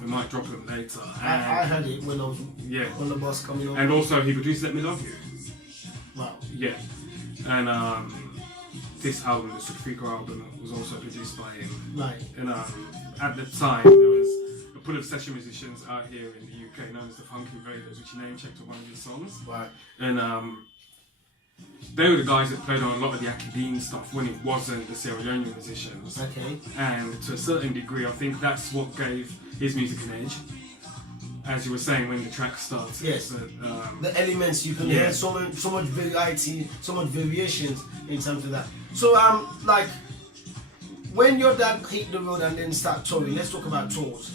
we might drop them later. I heard it when I was on the bus coming over. And also he produced Let Me Love You. Wow. Yeah. And this album, the Super Freako album, was also produced by him. Right. And at the time, there was a pool of session musicians out here in the UK known as the Funk Invaders, which he name-checked on one of his songs. Right. And they were the guys that played on a lot of the Akidin stuff when it wasn't the Sierra Leonean musicians. Okay. And to a certain degree, I think that's what gave his music an edge. As you were saying when the track starts. Yes. But, the elements you can hear so much variety, so much variations in terms of that. So like when your dad hit the road and then start touring, let's talk about tours.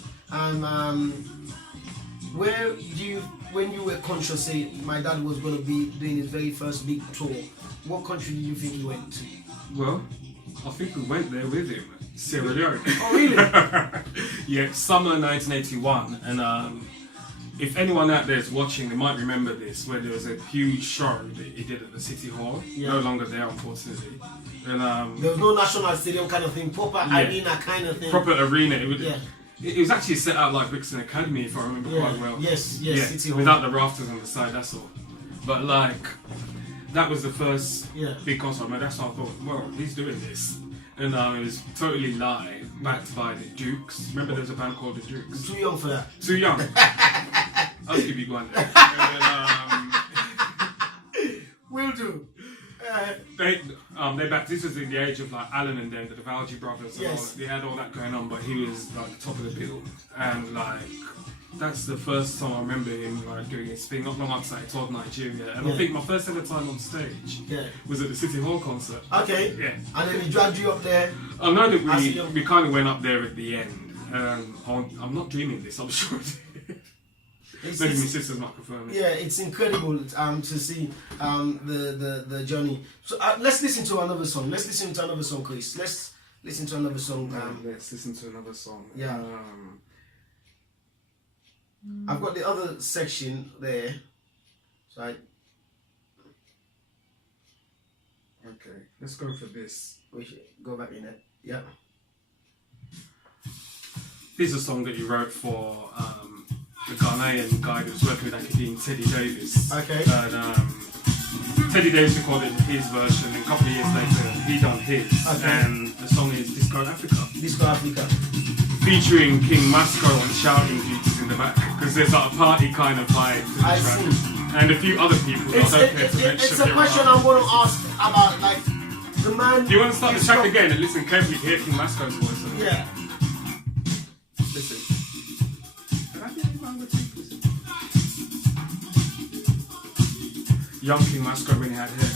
Where do you, when you were conscious, say my dad was going to be doing his very first big tour, what country did you think he went to? Well, I think we went there with him, Sierra Leone. Oh really? Yeah, summer 1981, and if anyone out there is watching, they might remember this, where there was a huge show that he did at the City Hall. No longer there, unfortunately. And there was no national stadium kind of thing, proper arena kind of thing. Proper arena. It was actually set out like Brixton Academy, if I remember quite well. Yes, City Hall. Without the rafters on the side, that's all. But like, that was the first big concert. Man, that's how I thought, well, he's doing this. And it was totally live, backed by the Dukes. Remember there was a band called the Dukes? Too young for that. Too young. I'll give you one. Will do. They back. This was in the age of like Alan and them, the Valji brothers. And all, they had all that going on, but he was like top of the bill. And like, that's the first time I remember him like doing his thing. Not long after I toured Nigeria, and I think my first ever time on stage was at the City Hall concert. Okay. Yeah. And then he dragged you up there. I know that we kind of went up there at the end. I'm not dreaming this. I'm sure. Maybe my sister's not confirming. Yeah, it's incredible to see the journey. So let's listen to another song. Let's listen to another song, Kris. Let's listen to another song. Let's listen to another song. Yeah. I've got the other section there. So okay, let's go for this. We should go back in it. Yeah. This is a song that you wrote for the Ghanaian guy who was working with Akidin, Teddy Davis. Okay. And Teddy Davis recorded his version, and a couple of years later he done his. Okay. And the song is Disco Africa. Disco Africa. Featuring King Masco on shouting duties in the back, because there's like a party kind of vibe to the track. See. And a few other people. It's a question I'm going to ask about, like, the man... Do you want to start the track again and listen carefully to hear King Masco's voice? Yeah. Listen. Young King Masco when he had hair.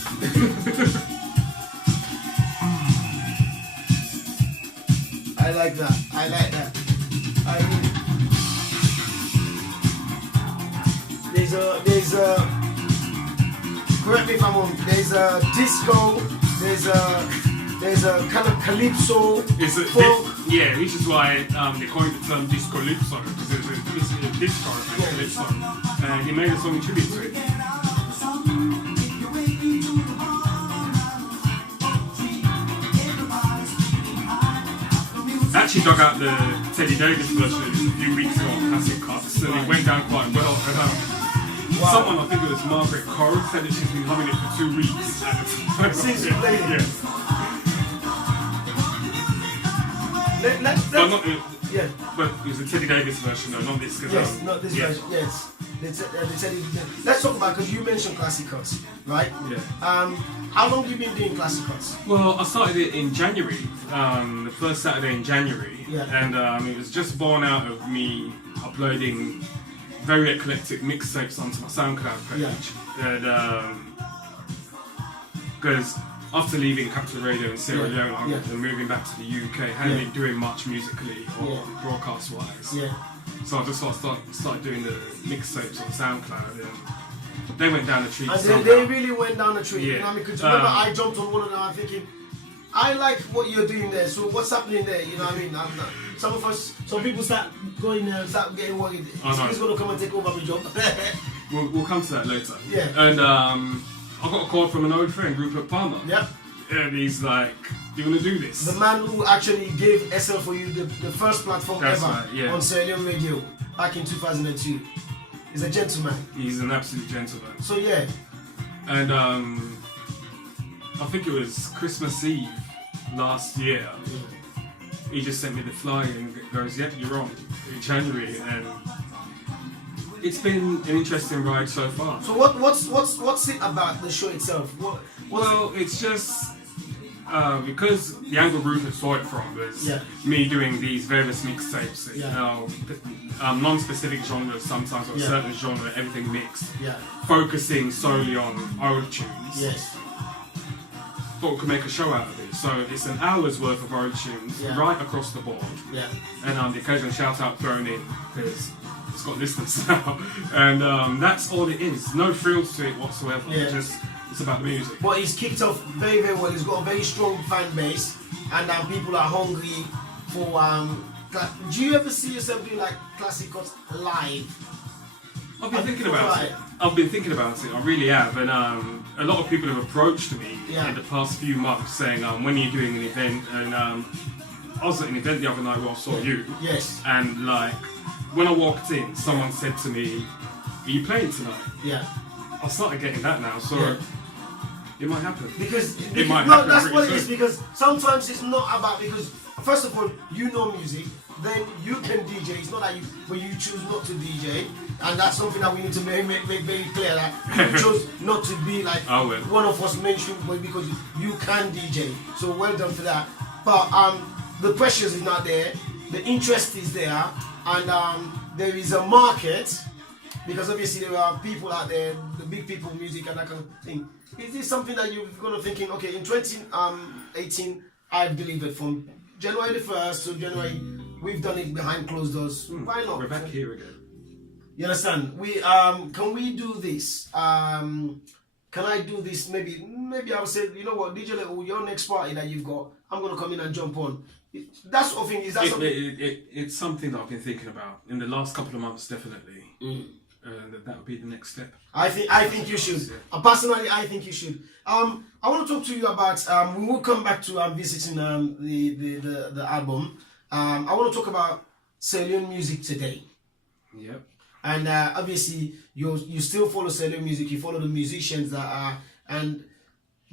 like that. I like that. I mean, there's a correct me if I'm wrong. There's a disco. There's a kind of calypso. Folk. Yeah, which is why they call it the term disco calypso, because it's a disco and calypso. And he made a song in tribute to it. I actually dug out the Teddy Davis version a few weeks ago on Classic Cuts, and it went down quite well. And, someone, I think it was Margaret Corr, said that she's been humming it for 2 weeks. Since you played it. Yeah. But it was the Teddy Davis version, though, not this. Yes, not this version. Yes. Let's talk about, because you mentioned Classic Cuts, right? Yeah. How long have you been doing Classic Cuts? Well, I started it in January, the first Saturday in January, and it was just born out of me uploading very eclectic mixtapes onto my SoundCloud page. And because after leaving Capital Radio in Sierra Leone and moving back to the UK, I hadn't been doing much musically or broadcast-wise. So I just sort of started doing the mixtapes on SoundCloud, and they went down the tree. And they really went down the tree. You know what I mean? Because remember, I jumped on one of them. I'm thinking, I like what you're doing there. So what's happening there? You know what I mean? Some people start going there and start getting worried. He's going to come and take over my job. we'll come to that later. Yeah. And I got a call from an old friend, Rupert Palmer. Yep. And he's like, do you want to do this? The man who actually gave SL for you the first platform ever on Sierra Leone Radio back in 2002. He's a gentleman. He's an absolute gentleman. So yeah. And I think it was Christmas Eve last year. He just sent me the flyer and goes, "Yep, you're on in January," and it's been an interesting ride so far. So what's it about the show itself? Well, it's just because the angle Rupert saw it from was me doing these various mixtapes, non-specific genres sometimes, or certain genre, everything mixed, focusing solely on old tunes. Yes. Thought we could make a show out of it. So it's an hour's worth of old tunes right across the board. Yeah. And the occasional shout out thrown in because it's got listeners now. And that's all it is. No frills to it whatsoever. Just it's about the music. But he's kicked off very, very well. He's got a very strong fan base, and people are hungry for. Do you ever see yourself doing like Classic Cuts live? I've been thinking about it. I really have, and a lot of people have approached me in the past few months saying, "When are you doing an event?" And I was at an event the other night where I saw you. Yes. And like when I walked in, someone said to me, "Are you playing tonight?" Yeah. I started getting that now, so it might happen. Because it might happen. That's what it is. Because sometimes it's not about because first of all, you know music. Then you can DJ. It's not that you choose not to DJ, and that's something that we need to make very clear that you chose not to be like one of us mentioned, but because you can DJ. So well done for that. But the pressure is not there, the interest is there, and there is a market because obviously there are people out there, the big people, music and that kind of thing. Is this something that you've got to thinking? Okay, in 2018, I delivered from January the 1st to January. We've done it behind closed doors. Why not? We're back here again. You understand? We can we do this? Can I do this? Maybe I would say, you know what, DJ Little, your next party that you've got, I'm gonna come in and jump on. That sort of thing. Is that something? It's something that I've been thinking about in the last couple of months, definitely. That would be the next step. I think you should. Personally, I think you should. I want to talk to you about. We will come back to visiting the album. I want to talk about Sierra Leone music today. Yep. And obviously, you still follow Sierra Leone music. You follow the musicians that are, and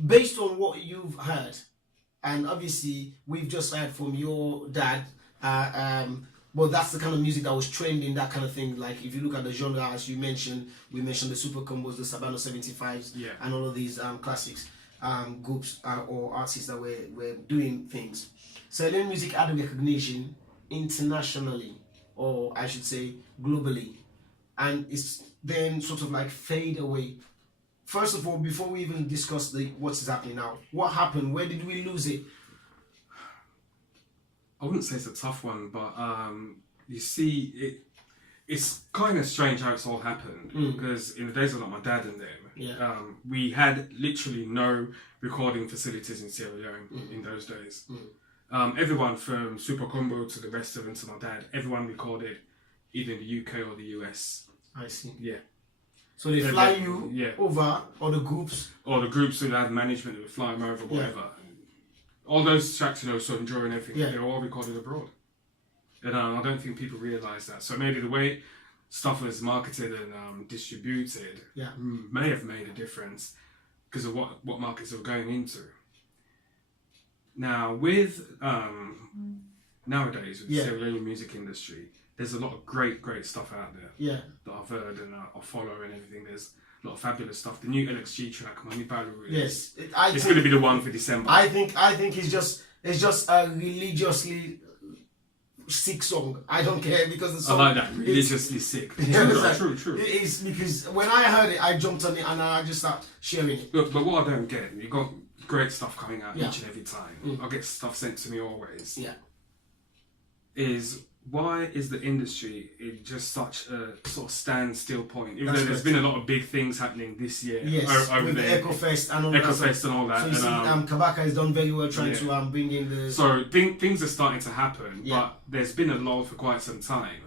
based on what you've heard, and obviously we've just heard from your dad. But that's the kind of music that was trending, that kind of thing. Like if you look at the genre, as you mentioned, we mentioned the Super Combos, the Sabano 75s, and all of these classics groups or artists that were doing things. Sierra Leone music had recognition internationally, or I should say globally, and it's then sort of like fade away. First of all, before we even discuss what's happening now, what happened? Where did we lose it? I wouldn't say it's a tough one, but you see, it's kind of strange how it's all happened, because in the days of like my dad and them, we had literally no recording facilities in Sierra Leone in those days. Everyone from Super Combo to the rest of them to my dad, everyone recorded either in the UK or the US. I see. Yeah. So they fly you over, or the groups? Or the groups who had management that would fly them over, whatever. All those tracks, you know, Sondra and everything, they were all recorded abroad. And I don't think people realise that. So maybe the way stuff was marketed and distributed may have made a difference because of what markets they were going into. Now, with nowadays, with the Sierra Leone music industry, there's a lot of great stuff out there that I've heard and I follow and everything. There's a lot of fabulous stuff. The new LXG track, Money Balu, it's going to be the one for December. I think it's just a religiously sick song. I don't care because the song. I like that, religiously sick. True. It is, because when I heard it, I jumped on it and I just started sharing it. But what I don't get, you got great stuff coming out each and every time. I get stuff sent to me always. Yeah. Is why is the industry in just such a sort of standstill point? Even though there's been a lot of big things happening this year. Yes, over with the there. EcoFest and all EcoFest and all that. So you see, Kabaka has done very well trying to bring in the... So things are starting to happen, but there's been a lull for quite some time.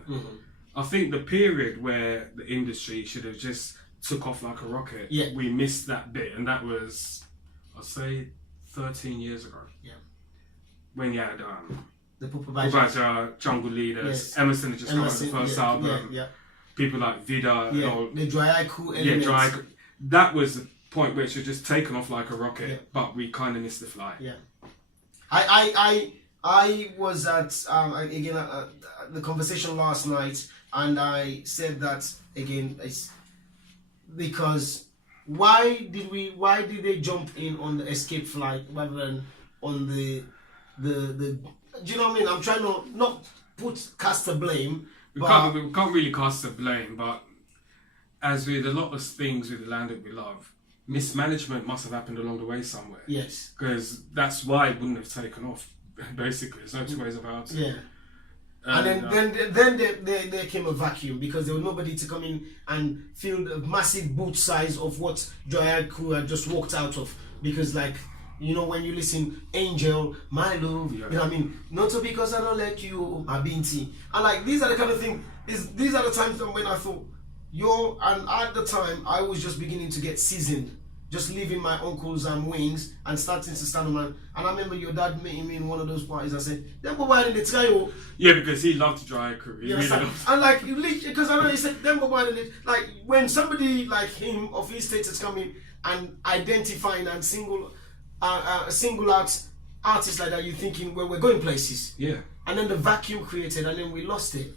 I think the period where the industry should have just took off like a rocket, we missed that bit, and that was, I'd say, 13 years ago. Yeah. When you had... the Pupabaja, Jungle Leaders, Emerson had just come out with the first album. People like Vida, the Dry elements. Dry. That was the point where it should have just taken off like a rocket, but we kind of missed the flight. Yeah, I was at the conversation last night, and I said that again. It's because why did they jump in on the escape flight rather than on the do you know what I mean? I'm trying to not cast the blame. We can't really cast the blame, but as with a lot of things with the land that we love, mismanagement must have happened along the way somewhere. Yes. Because that's why it wouldn't have taken off, basically. There's no two ways about it. Yeah. And then there came a vacuum because there was nobody to come in and fill the massive boot size of what Joyad Crew had just walked out of. Because like, you know, when you listen, Angel, My Love, you know what I mean? Not so because I don't let you, my Binti. And like, these are the kind of things, these are the times when I thought, and at the time, I was just beginning to get seasoned. Just leaving my uncle's wings and starting to stand on my... And I remember your dad meeting me in one of those parties. I said, "Them boy in the try." Yeah, because he loved Dry Crew. He really loved. And like, because I know he said, "Them boy in the..." Like, when somebody like him of his status coming and identifying and single out artists like that, you're thinking, well, we're going places. Yeah. And then the vacuum created, and then we lost it.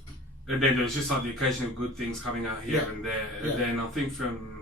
And then there's just like the occasional good things coming out here and there. And then I think from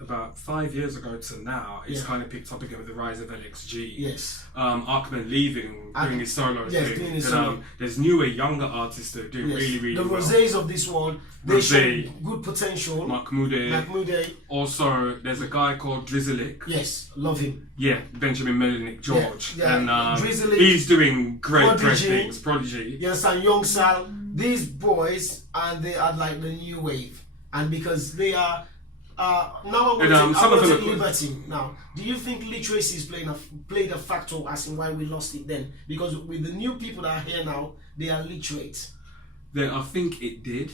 about 5 years ago to now, it's kind of picked up again with the rise of LXG. Yes. Arkman leaving, doing his solo thing. Doing his solo. There's newer, younger artists that do really the well. The Rosés of this world, they show good potential. Mahmoudé. Also, there's a guy called Drizzlick. Yes, love him. Yeah, Benjamin Melnick George. Yeah. And Drizzlick, he's doing great things. Prodigy. You understand? Young Sal. These boys, and they are like the new wave. And because they are... now I'm going to take liberty. Now, do you think literacy played a factor as in why we lost it then? Because with the new people that are here now, they are literate. Then I think it did.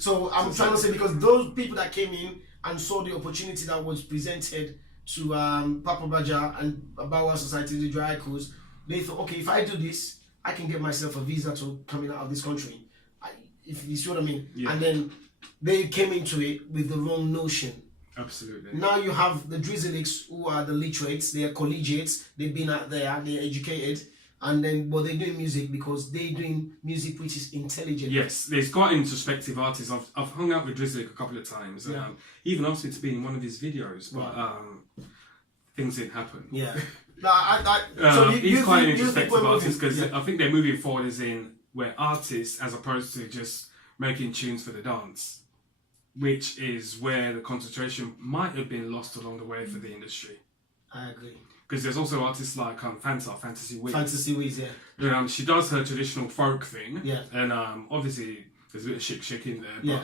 So I'm trying to say, because those people that came in and saw the opportunity that was presented to Papa Baja and Bawa Society, the Dry Coast, they thought, okay, if I do this, I can get myself a visa to coming out of this country. If you see what I mean. Yeah. And then they came into it with the wrong notion. Absolutely. Now you have the Drizzlicks who are the literates, they are collegiates, they've been out there, they're educated, and then they're doing music because they're doing music which is intelligent. Yes, there's quite introspective artists. I've hung out with Drizzlick a couple of times. He even asked me to be in one of his videos, but things didn't happen. Yeah. So he's quite an introspective artist because I think they're moving forward as in we're artists as opposed to just making tunes for the dance, which is where the concentration might have been lost along the way for the industry. I agree. because there's also artists like Fantasy Wiz. Fantasy Wiz, yeah. She does her traditional folk thing. Yeah. And obviously there's a bit of shik in there. But Yeah.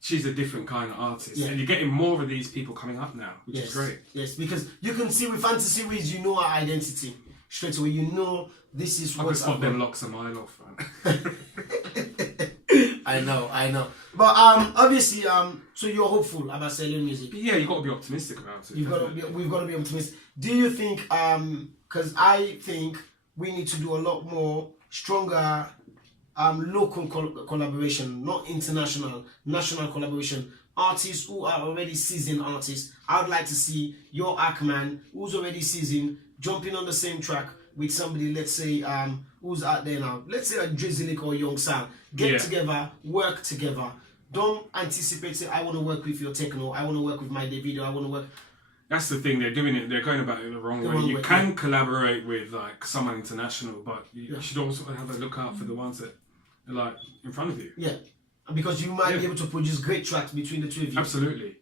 she's a different kind of artist. Yeah. And you're getting more of these people coming up now, which is great. Yes, because you can see with Fantasy Wiz, you know our identity. Straight away, you know this is I what's can spot them locks a mile off, man. I know. But obviously, so you're hopeful about selling music. Yeah, you've got to be optimistic about it. We've got to be optimistic. Do you think, because I think we need to do a lot more stronger local collaboration, not international, national collaboration. Artists who are already seasoned artists, I'd like to see your Ackman, who's already seasoned, jumping on the same track with somebody, let's say, who's out there now. Let's say a Drizzlick or Young Sam. Get together, work together. Don't anticipate, say, I want to work with your techno, I want to work with my Davido, I want to work... That's the thing, they're going about it the wrong way. You can collaborate with like someone international, but you should also have a look out for the ones that are like in front of you. Yeah, because you might be able to produce great tracks between the two of you. Absolutely.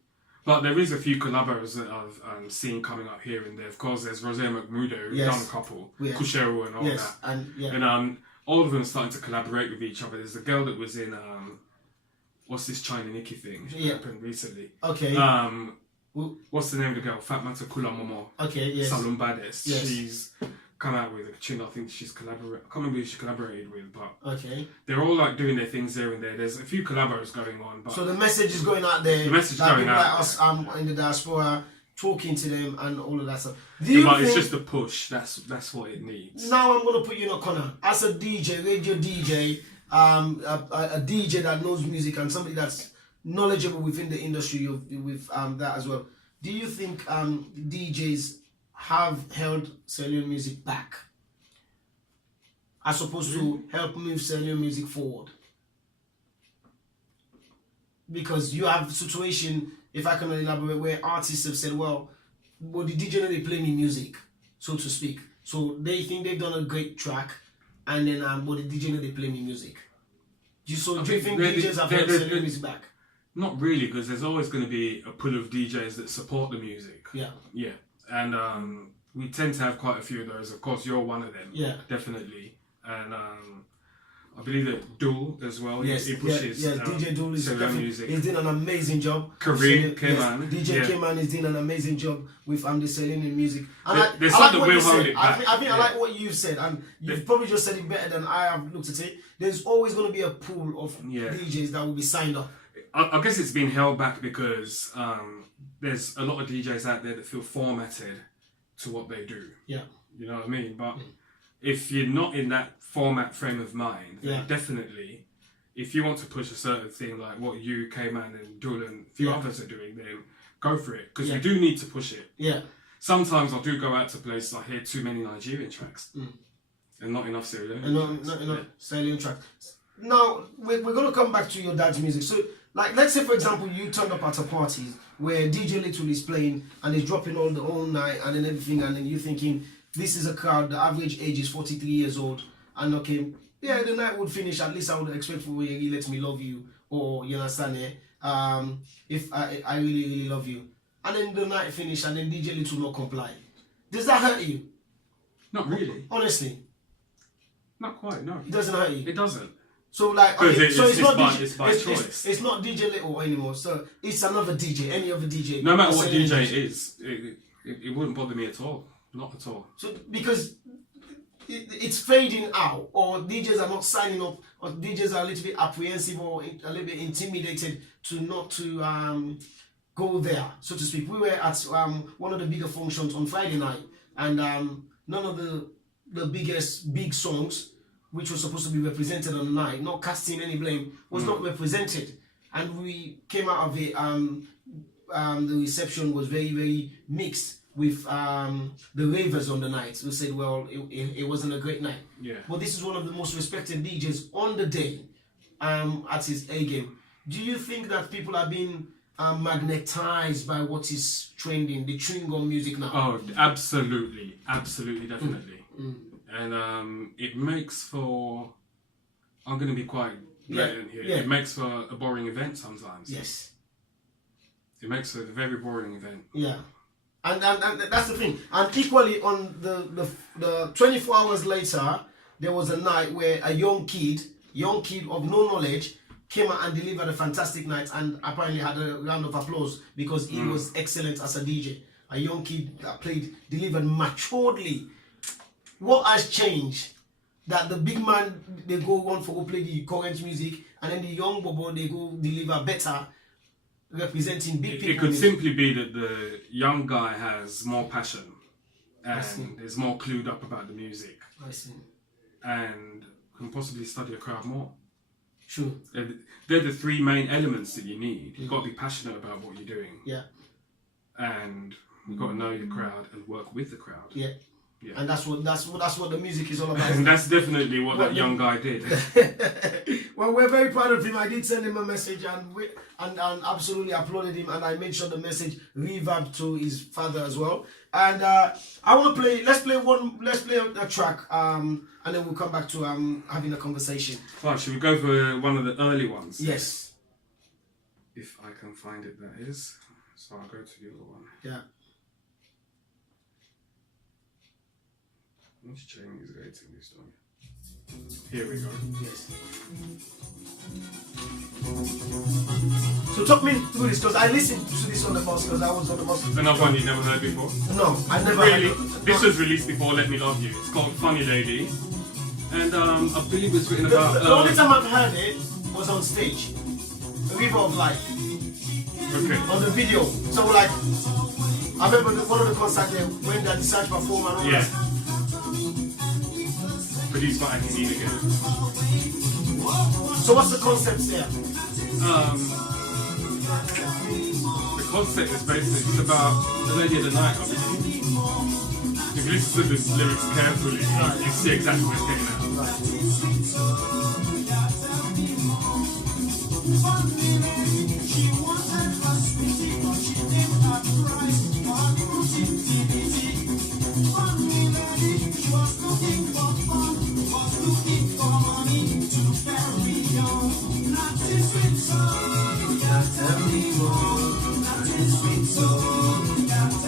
But there is a few collabos that I've seen coming up here and there. Of course, there's Rosé McMudo, who's done a couple, Kushero and all that. And all of them are starting to collaborate with each other. There's a girl that was in, what's this China Nikki thing? She happened recently. Okay. What's the name of the girl? Fatmata Kula Momo. Okay, yes. Salum Bades. Yes. She's come out with a tune. I think she's collaborated. I can't remember who she collaborated with, but they're all like doing their things there and there. There's a few collabos going on. But so the message is going out there. The message is going out. Like us in the diaspora, talking to them and all of that stuff. But it's just a push. That's what it needs. Now I'm gonna put you in a corner as a DJ, radio DJ, a DJ that knows music and somebody that's knowledgeable within the industry with that as well. Do you think DJs have held cellular music back as opposed to help move cellular music forward? Because you have a situation, if I can elaborate, where artists have said, well, the DJ know they play me music, so to speak. So they think they've done a great track, and then but the DJ know they play me music. Do you think DJs have held cellular music back? Not really, because there's always going to be a pool of DJs that support the music. Yeah. Yeah. And we tend to have quite a few of those. Of course, you're one of them. Yeah. Definitely. And I believe that Duel as well. Yes. He pushes DJ Duel is definitely music. He's doing an amazing job. Kareem K-Man. DJ K-Man is doing an amazing job with the Selenium music. And there's I like something what you we'll hold said. it back. I think I like what you've said, and you've probably just said it better than I have looked at it. There's always going to be a pool of DJs that will be signed up. I guess it's been held back because there's a lot of DJs out there that feel formatted to what they do. Yeah. You know what I mean? But if you're not in that format frame of mind, then definitely, if you want to push a certain thing like what you, K-Man and Dul and a few others are doing, then go for it. Because we do need to push it. Yeah. Sometimes I do go out to places, I hear too many Nigerian tracks. And not enough Sierra Leone tracks. Not enough Sierra Leone tracks. Now, we're going to come back to your dad's music. So, like, let's say, for example, you turned up at a party where DJ Little is playing and he's dropping all the whole night and then everything, and then you're thinking, this is a crowd, the average age is 43 years old, and okay, yeah, the night would finish, at least I would expect for you, let me love you, or you understand it, if I really, really love you. And then the night finished and then DJ Little not comply. Does that hurt you? Not really. Honestly? Not quite, no. It doesn't hurt you? It doesn't. So like, okay, it's by choice. It's not DJ Little anymore. So it's another DJ, any other DJ. No matter what DJ it is, it wouldn't bother me at all. Not at all. So because it's fading out, or DJs are not signing up, or DJs are a little bit apprehensive or a little bit intimidated to not to go there, so to speak. We were at one of the bigger functions on Friday night, and none of the biggest big songs, which was supposed to be represented on the night, not casting any blame, was not represented. And we came out of it, the reception was very, very mixed with the ravers on the night. We said, well, it wasn't a great night. Yeah. But this is one of the most respected DJs on the day at his A game. Do you think that people are being magnetized by what is trending, the chewing gum music now? Oh, absolutely. Absolutely, definitely. And it makes for, I'm going to be quite blatant here, it makes for a boring event sometimes. Yes. It makes for a very boring event. Yeah. And that's the thing. And equally on the 24 hours later, there was a night where a young kid of no knowledge came out and delivered a fantastic night, and apparently had a round of applause because he was excellent as a DJ. A young kid that delivered maturedly. What has changed? That the big man, they go on for go play the current music, and then the young bobo, they go deliver better, representing big people. It could simply be that the young guy has more passion and is more clued up about the music. I see. And can possibly study a crowd more. True. They're the three main elements that you need. You've got to be passionate about what you're doing. Yeah. And you've got to know your crowd and work with the crowd. Yeah. Yeah. And that's what the music is all about. And that's definitely what that young guy did. Well, we're very proud of him. I did send him a message and absolutely applauded him, and I made sure the message reverbed to his father as well. And I want to play. Let's play a track, and then we'll come back to having a conversation. Right, should we go for one of the early ones? Yes. If I can find it, that is. So I'll go to the other one. Yeah. Which chain is rating this one? Here we go. Yes. So talk me through this, because I listened to this on the bus because I was on the bus. Another one you never heard before? No, I never Really? heard. This was released before Let Me Love You. It's called Funny Lady. And I believe it's written about... The only time I've heard it was on stage. River of Life. Okay. On the video. So like, I remember one of the concerts there when that Search performed and all Yeah. that. Produced by Anthony again. So what's the concept there? The concept is basically, it's about the lady of the night, obviously. If you listen to the lyrics carefully, you see exactly what it's getting at.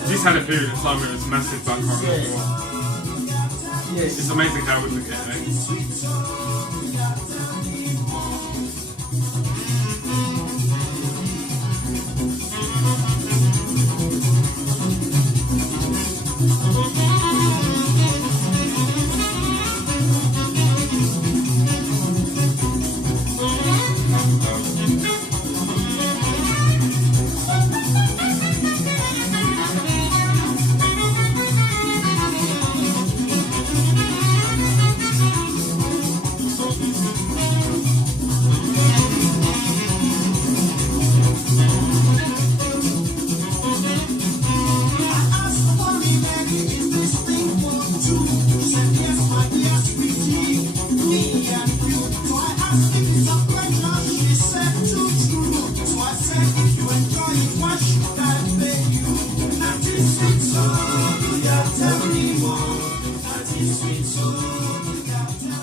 This had a period of time where it was massive background as well. Yes. It's amazing how it became, eh?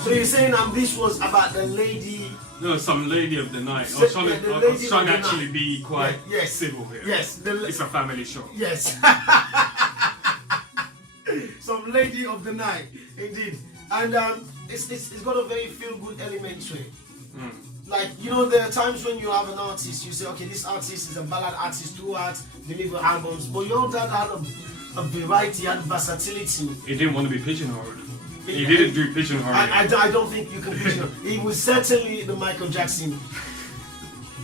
So you're saying this was about the lady? No, some lady of the night. I was trying to actually be quite Yes. civil here. Yes. It's a family show. Yes. Some lady of the night, indeed. And it's got a very feel-good element to it. Like, you know, there are times when you have an artist, you say, okay, this artist is a ballad artist, deliver albums, but your dad had a variety, had versatility. He didn't want to be pigeonholed. He didn't do pigeonholing. I don't think you can pigeonhole. He was certainly the Michael Jackson.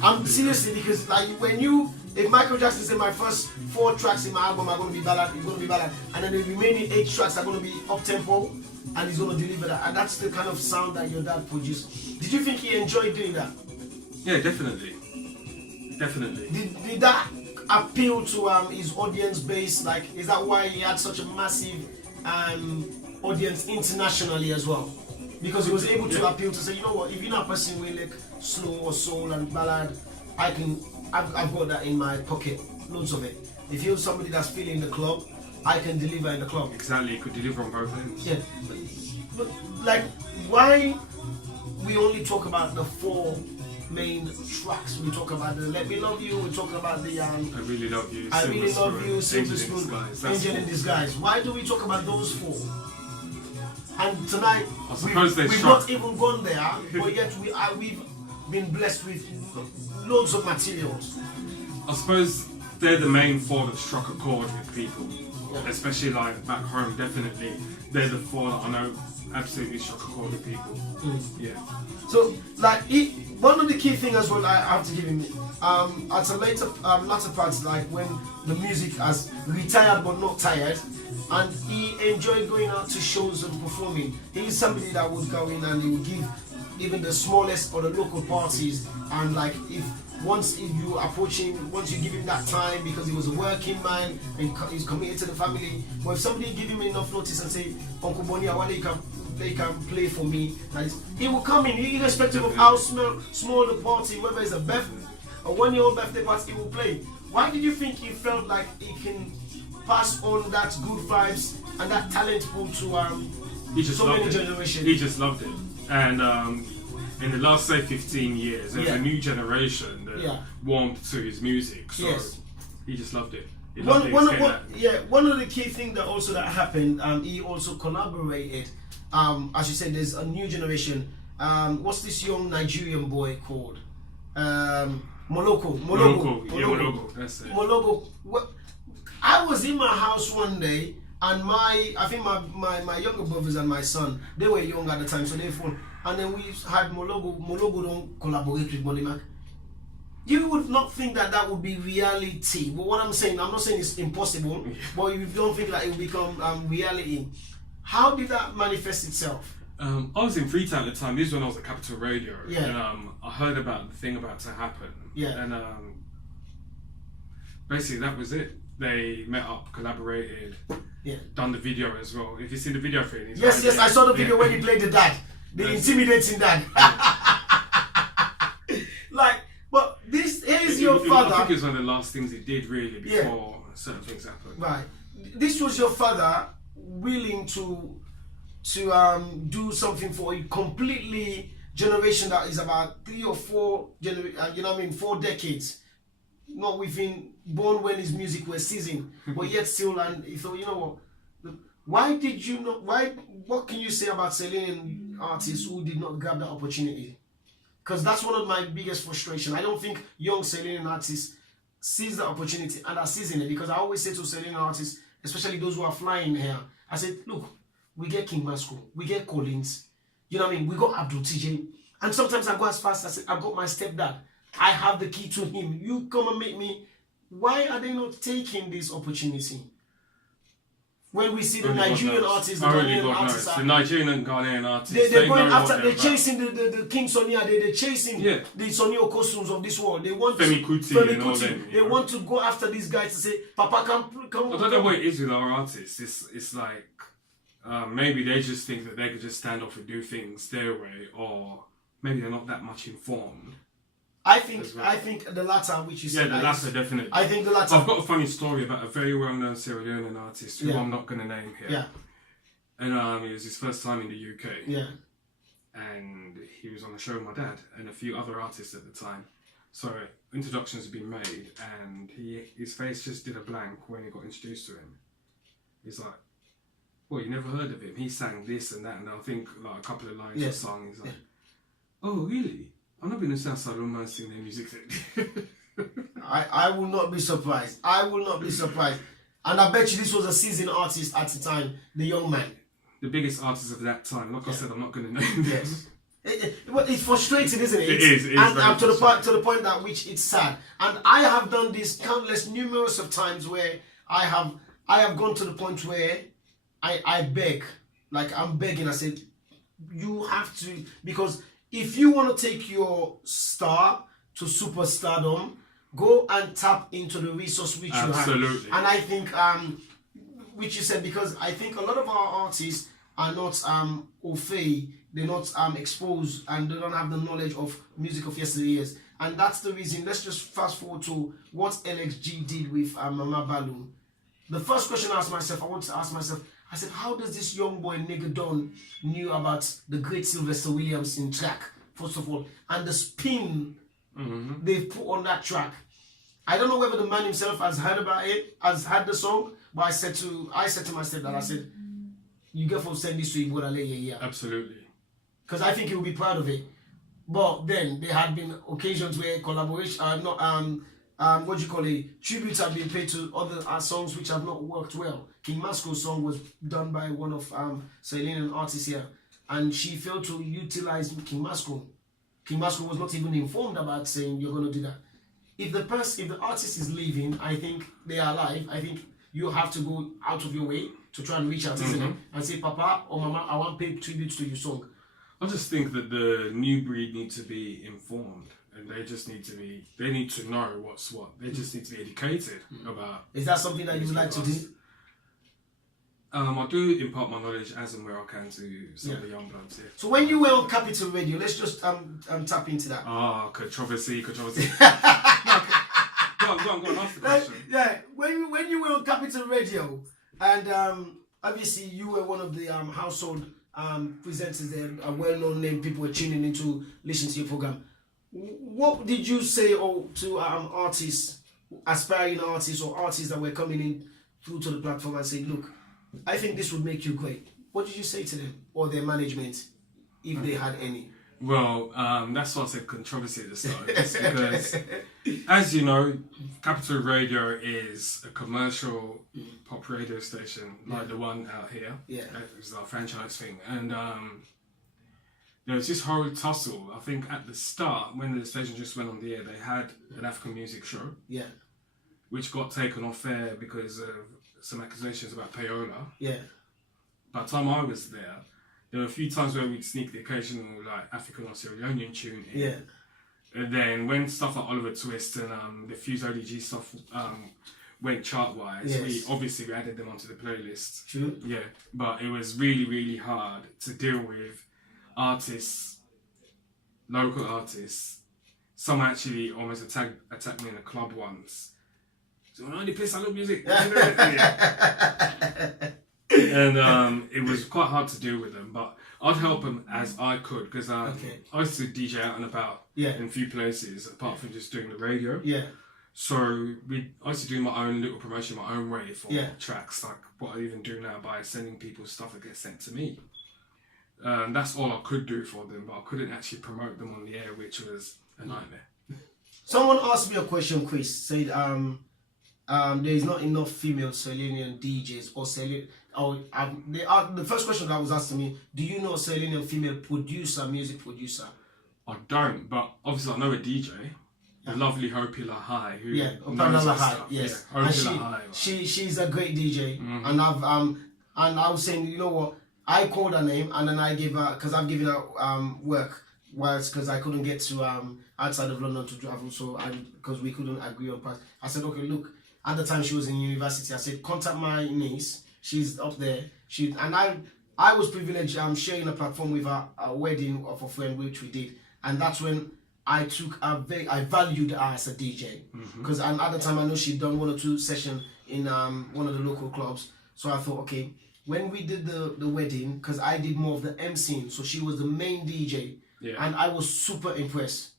I'm seriously, because like if Michael Jackson said my first 4 tracks in my album are going to be ballad, it's going to be ballad, and then the remaining 8 tracks are going to be up tempo, and he's going to deliver that, and that's the kind of sound that your dad produced. Did you think he enjoyed doing that? Yeah, definitely. Definitely. Did that appeal to his audience base? Like, is that why he had such a massive audience internationally as well? Because he was able to appeal to say, you know what, if you're not person with like slow or soul and ballad, I've got that in my pocket, loads of it. If you're somebody that's feeling the club, I can deliver in the club. Exactly, you could deliver on both ends. Yeah, but like, why we only talk about the 4 main tracks. We talk about the Let Me Love You. We talk about the I Really Love You. I Really Love You, Silver Angel in Spoon, Disguise. Angel in Disguise. Why do we talk about those four? And tonight we've not even gone there, but yet we've been blessed with loads of materials. I suppose they're the main four that struck a chord with people, especially like back home. Definitely, they're the four that I know absolutely struck a chord with people. Yeah. So, like, one of the key things as well, I have to give him at a later part, like when the music has retired but not tired, and he enjoyed going out to shows and performing. He's somebody that would go in and he would give even the smallest or the local parties, and like once you approach him, once you give him that time, because he was a working man and he's committed to the family. But if somebody give him enough notice and say, Uncle Bonnie, I want they can play for me, he will come in, irrespective of how small the party, whether it's a 1-year-old birthday party, he will play. Why did you think he felt like he can pass on that good vibes and that talent pool to so many generations? He just loved it. And in the last, say, 15 years, there's a new generation that warmed to his music. So he just loved it. One of the key things that also that happened, he also collaborated. As you said, there's a new generation. What's this young Nigerian boy called? Moloko. That's it. Moloko. I was in my house one day, and I think my younger brothers and my son, they were young at the time, so they phoned, and then we had Moloko don't collaborate with Bunny Mack. You would not think that would be reality. But what I'm not saying it's impossible, but you don't think that it will become reality. How did that manifest itself? I was in Freetown at the time. This is when I was at Capital Radio. Yeah. And I heard about the thing about to happen. Yeah. And basically that was it. They met up, collaborated, done the video as well. If you see the video for it, yes, I saw the video when he played the dad, the intimidating dad. Like, but here's your father. I think it was one of the last things he did really before certain things happened. Right. This was your father willing to do something for a completely generation that is about 3 or 4 4 decades. Not within born when his music was seasoned, but yet still, and he thought, you know what? Why did you not? What can you say about Selenian artists who did not grab that opportunity? Because that's one of my biggest frustration. I don't think young Selenian artists seize the opportunity and are seizing it. Because I always say to Selenian artists, especially those who are flying here, I said, look, we get King Masco, we get Collins, you know what I mean? We got Abdul TJ, and sometimes I go as fast as I've got my stepdad. I have the key to him. You come and make me. Why are they not taking this opportunity? When we see the Nigerian artists, the Ghanaian artists, the Nigerian and Ghanaian artists, they're going after. They're chasing the King Sonia. They're chasing the Sonia Okosuns of this world. They want Femi Kuti and all them. They want to go after these guys to say, Papa, come. I don't know what it is with our artists. It's like maybe they just think that they could just stand off and do things their way, or maybe they're not that much informed. I think the latter, which you said. Yeah, the latter, definitely. I think the latter. I've got a funny story about a very well-known Sierra Leonean artist who I'm not going to name here. Yeah. And it was his first time in the UK. Yeah. And he was on a show with my dad and a few other artists at the time. So introductions had been made, and his face just did a blank when he got introduced to him. He's like, "Well, you never heard of him? He sang this and that," and I think like a couple of lines of song. He's like, "Oh, really? I'm not going to sound Saloma sing their music." I will not be surprised. I will not be surprised. And I bet you this was a seasoned artist at the time, the young man. The biggest artist of that time. Like I said, I'm not going to name Yes. It's frustrating, isn't it? It is. And to the point that which it's sad. And I have done this numerous of times where I have gone to the point where I beg. Like I'm begging. I said, you have to, because if you want to take your star to superstardom, go and tap into the resource which you have. Absolutely. And I think, which you said, because I think a lot of our artists are not au fait, they're not exposed, and they don't have the knowledge of music of yesteryears. And that's the reason. Let's just fast forward to what LXG did with Mama Balloon. The first question I wanted to ask myself, I said, how does this young boy, Nigga Don, knew about the great Sylvester Williams in track first of all, and the spin they've put on that track. I don't know whether the man himself has heard about it, has heard the song, but I said to my stepdad, I said, you get for send this to Iborale, yeah. Absolutely. Because I think he will be proud of it. But then there had been occasions where collaboration, tributes have been paid to other songs which have not worked well. King Masco's song was done by one of Sierra artists here, and she failed to utilize King Masco. King Masco was not even informed about saying you're going to do that. If the artist is leaving, I think they are alive. I think you have to go out of your way to try and reach out, isn't it? And say, Papa or Mama, I want to pay tribute to your song. I just think that the new breed need to be informed, and they need to know what's what. They just need to be educated about. Is that something that you would like to do? I do impart my knowledge as and where I can to some of the young bloods. Yeah. So when you were on Capital Radio, let's just tap into that. Controversy. Go on, ask the question. Yeah, when you were on Capital Radio, and obviously you were one of the household presenters there, a well-known name, people were tuning in to listen to your program. What did you say to artists, aspiring artists or artists that were coming in through to the platform and say, look, I think this would make you great? What did you say to them or their management, if they had any? Well, that's why I said controversy at the start. Because, as you know, Capital Radio is a commercial pop radio station, like the one out here. Yeah. It's our franchise thing. And there was this whole tussle. I think at the start, when the station just went on the air, they had an African music show. Yeah. Which got taken off air because of some accusations about payola. Yeah. By the time I was there were a few times where we'd sneak the occasional like African or Sierra Leonean tune in. Yeah. And then when stuff like Oliver Twist and the Fuse ODG stuff went chart-wise, we added them onto the playlist. True. Yeah. But it was really, really hard to deal with artists, local artists. Some actually almost attacked me in a club once. So when I only play salute music. And it was quite hard to deal with them, but I'd help them as I could because I used to DJ out and about in a few places apart from just doing the radio. Yeah. So I used to do my own little promotion my own way for tracks, like what I even do now by sending people stuff that gets sent to me. That's all I could do for them, but I couldn't actually promote them on the air, which was a nightmare. Someone asked me a question, Chris, said there is not enough female Sierra Leonean DJs or the first question that was asked to me, do you know a Sierra Leonean female music producer? I don't, but obviously I know a DJ, the lovely Hopi Lahai, who knows her stuff. Yes. She's a great DJ, and and I was saying, you know what, I called her name and then I gave her, because I've given her work, because I couldn't get to outside of London to travel, so because we couldn't agree on price. I said, okay, look, at the time she was in university, I said, contact my niece. She's up there. I was privileged sharing a platform with her, a wedding of a friend, which we did. And that's when I valued her as a DJ. Because at the time I know she'd done 1 or 2 sessions in one of the local clubs. So I thought, okay, when we did the wedding, because I did more of the MCing, so she was the main DJ. Yeah. And I was super impressed.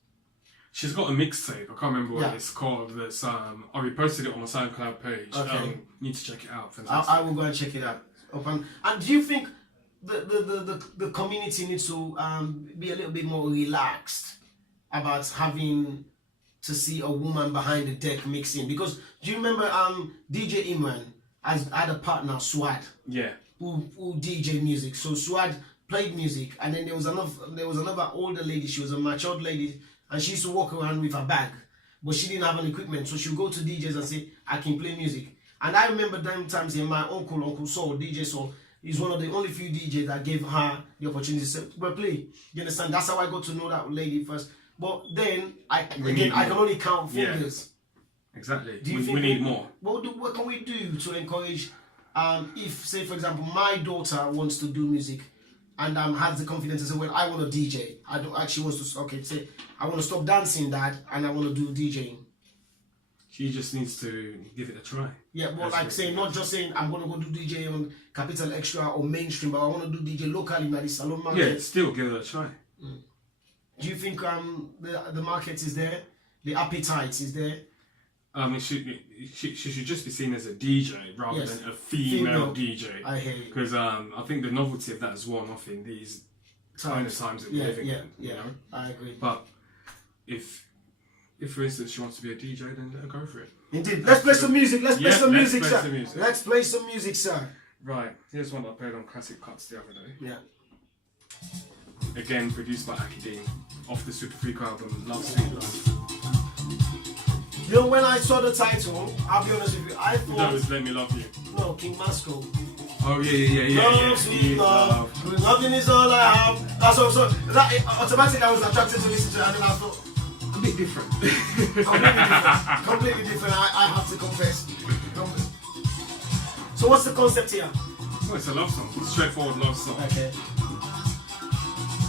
She's got a mixtape. I can't remember what it's called. That's I reposted it on my SoundCloud page. Okay. Need to check it out. I will go and check it out. And do you think the community needs to be a little bit more relaxed about having to see a woman behind the deck mixing? Because do you remember DJ Imran had a partner, Swad? Yeah. Who DJ music. So Swad played music, and then there was another older lady. She was a matured lady. And she used to walk around with her bag, but she didn't have any equipment. So she would go to DJs and say, I can play music. And I remember them times here, my Uncle Saul, DJ Saul, he's one of the only few DJs that gave her the opportunity to say, well, play. You understand? That's how I got to know that lady first. But then, I can only count fingers. Yeah. Exactly. We need more. What can we do to encourage, if, say, for example, my daughter wants to do music, and has the confidence to say, well, I want to DJ. I don't actually want to, say, I want to stop dancing, Dad, and I want to do DJing. She just needs to give it a try. Yeah, but like saying, not just saying, I'm going to go do DJ on Capital Extra or mainstream, but I want to do DJ locally in the Salon Market. Yeah, still give it a try. Do you think the market is there? The appetite is there? She should just be seen as a DJ rather than a female DJ. I hear you. Because I think the novelty of that has worn off in these kind of times that we're living in. You know? I agree. But if for instance she wants to be a DJ, then let her go for it. Indeed. Let's play some music. Let's play some music, sir. Let's play some music, sir. Right. Here's one that I played on Classic Cuts the other day. Yeah. Again, produced by Akideen, off the Super Freak album, Love Sweet Love. You know, when I saw the title, I'll be honest with you, I thought... That was Let Me Love You. No, King Masco. Oh, yeah. Love, sweet love. Loving is all I have. That's also... automatically, I was attracted to listen to it, and then I thought... A bit different. Completely different. I have to confess. So what's the concept here? Well, it's a love song. It's a straightforward love song. Okay.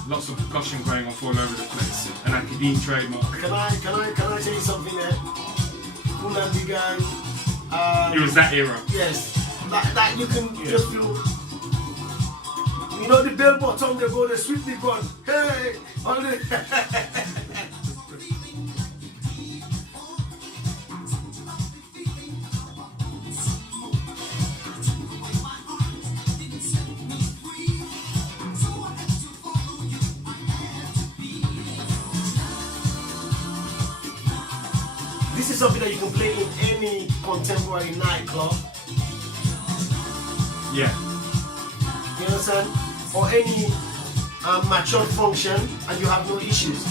Lots of percussion going off all over the place. An Akideen trademark. Can I tell you something there? Kool and the Gang. It was that era. Yes. That you can just feel. You know the bell bottom, they go, they sweep the gun. Hey! On the This is something that you can play in any contemporary nightclub. Yeah. You understand? Or any mature function, and you have no issues.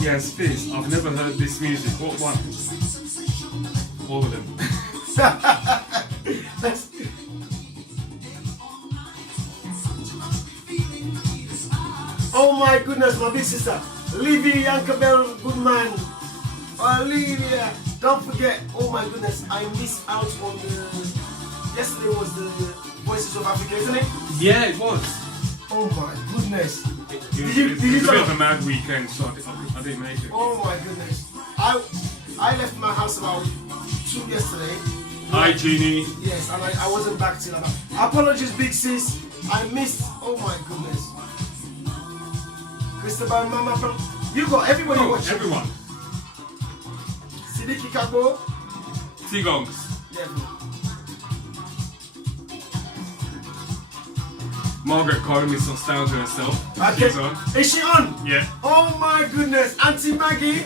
Yes, Fizz. I've never heard this music. What one? All of them. Oh my goodness, my big sister. Livy Yankabel Goodman. Olivia. Don't forget. Oh my goodness, I missed out on the... Yesterday was the Voices of Africa, isn't it? Yeah, it was. Oh my goodness. It was a bit of a mad weekend, so I didn't make it. Oh my goodness. I left my house about 2 yesterday. Hi, Jeannie. Yes, and I wasn't back till about... Apologies, big sis. I missed... Oh my goodness. Christabel, Mama, from... You got everybody watching. Everyone. Sidiki Kabo. T-Gongs. Definitely. Margaret Cohen is nostalgia herself. Okay. She's on. Is she on? Yeah. Oh my goodness. Auntie Maggie.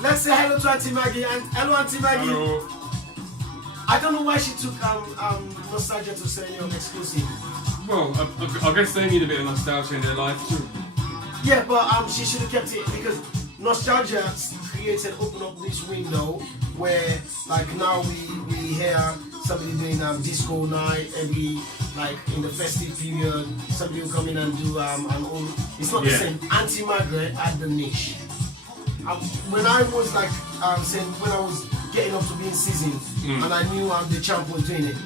Let's say hello to Auntie Maggie. And hello, Auntie Maggie. Hello. I don't know why she took nostalgia to say your exclusive. Well, I guess they need a bit of nostalgia in their life too. Yeah, but she should have kept it because nostalgia creates and open up this window where, like, now we hear somebody doing disco night every, like, in the festive period. Somebody will come in and do an old. It's not the same. Auntie Margaret had the niche. When I was like saying when I was getting up to being seasoned, and I knew the champ was doing it.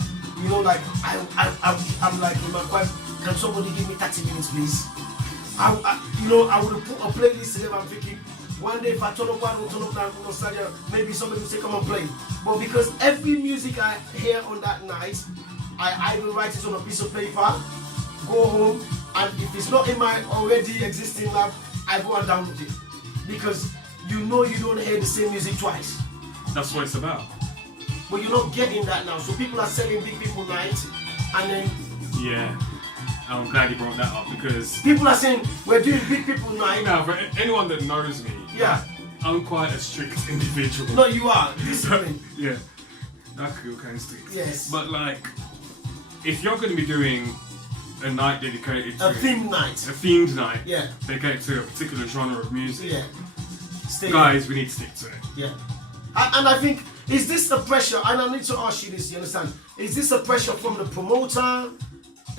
You know, like I'm like in my wife. Can somebody give me 30 minutes, please? I would have put a playlist together. I'm thinking, one day if I turn up one, turn up that nostalgia, maybe somebody will say come and play. But because every music I hear on that night, I will write it on a piece of paper, go home, and if it's not in my already existing lab, I go and download it. Because you know you don't hear the same music twice. That's what it's about. But you're not getting that now. So people are selling Big People Night, and then... Yeah. I'm glad you brought that up because... People are saying, we're doing Big People Night. Now, for anyone that knows me, I'm quite a strict individual. No, you are. Discipline. Yeah. That cool kind of strict. Yes. But like, if you're going to be doing a night dedicated to... A themed night. A themed night. Yeah. Dedicated to a particular genre of music. Yeah. Guys, we need to stick to it. Yeah. And I think, is this the pressure? And I need to ask you this, you understand? Is this a pressure from the promoter?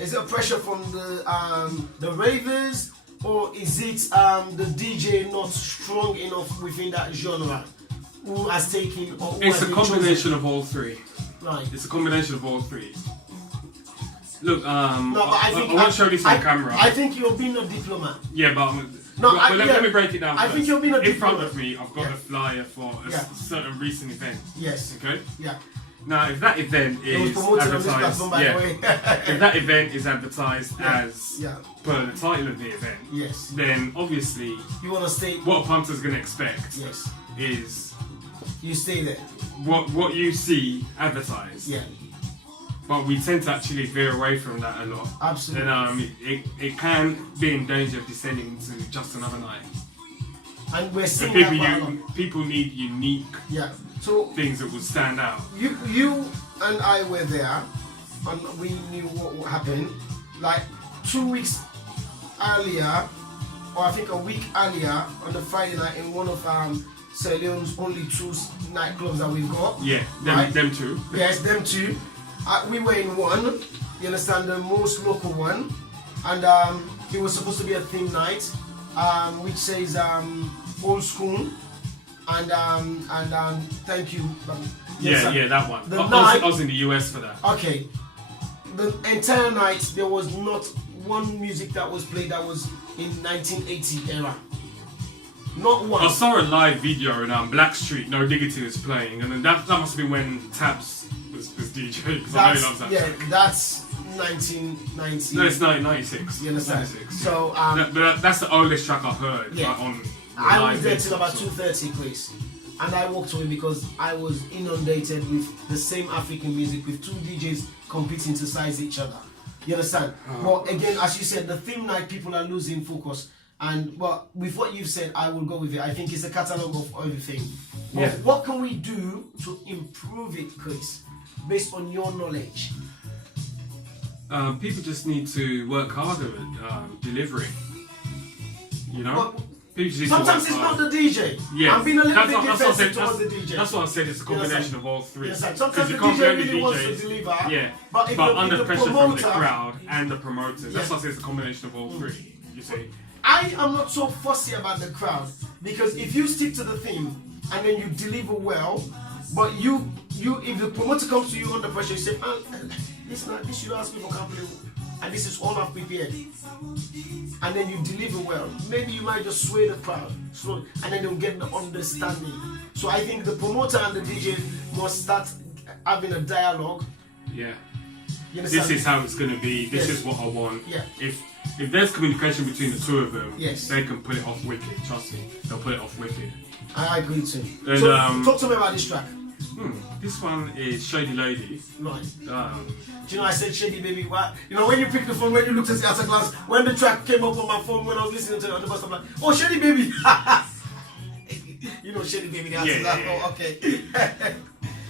Is it a pressure from the ravers? Or is it the DJ not strong enough within that genre? Who has taken... Or who it's has a combination of all three. Right. It's a combination of all three. Look, no, but I won't show this on camera. I think you're being a diplomat. Yeah, but... let me break it down. I think you're being a In front diplomat. of me, I've got a flyer for a certain recent event. Yes. Okay? Yeah. Now, if that event It was is promoted on this advertised, platform, by the way. if that event is advertised as Yeah. per the title of the event, Yes. then obviously You want to stay? what a punter's going to expect Yes. is You stay there. what you see advertised. Yeah. But we tend to actually veer away from that a lot. Absolutely. And it can be in danger of descending into just another night. And we're And seeing that quite a lot. people need unique Yeah. So things that will stand out. you and I were there, and we knew what happened. Like 2 weeks earlier, or I think a week earlier, on the Friday night in one of Sierra Leone's only 2 nightclubs that we've got. Yeah, Right. them two. Yes, them two. We were in one. You understand, the most local one, and it was supposed to be a theme night, which says old school, and thank you. Yeah, that one. The I night- was in the US for that. Okay, the entire night there was not one music that was played that was in 1980 era. Not one. I saw a live video in Blackstreet, No Diggity was playing, and then that must have been when Tabs was DJ, because I know he loves that. Yeah, track. that's 1990. No, it's 1996. You understand? 96. So That's the oldest track I've heard. Yeah. Like, on I live was there basis, till about so. 2:30, Chris, and I walked away because I was inundated with the same African music with 2 DJs competing to size each other. You understand? But again, as you said, the theme night, people are losing focus. And but with what you've said, I will go with it. I think it's a catalogue of everything. But Yeah. what can we do to improve it, Chris, based on your knowledge? People just need to work harder at delivering. You know? Well, People just need Sometimes to it's work not hard. the DJ. Yeah, I'm being a little that's bit what I defensive said. towards the DJ. That's what I said. It's a combination of all three. Yes, sir. 'Cause Sometimes you the can't DJ blame the really wants to DJs. deliver. Yeah, But if the- under if the pressure from the promoter- crowd and the promoters. That's why I said it's a combination of all three. You see. I am not so fussy about the crowd because if you stick to the theme and then you deliver well, but you if the promoter comes to you under pressure, you say, this you don't ask me for compliment, and this is all I've prepared, and then you deliver well, maybe you might just sway the crowd slowly, and then they'll get the understanding. So I think the promoter and the DJ must start having a dialogue. Yeah. You This understand? is how it's going to be. This Yes. is what I want. Yeah. If there's communication between the two of them, Yes. they can pull it off wicked. Trust me, they'll pull it off wicked. I agree too. And, So um, talk to me about this track. This one is Shady Lady. Right. Um, Do you know I said Shady Baby? What? You know when you pick the phone, when you looked at it as a glass, when the track came up on my phone when I was listening to it on the bus, I'm like, oh, Shady Baby. You know Shady Baby. The answer to that. Yeah. Oh, okay.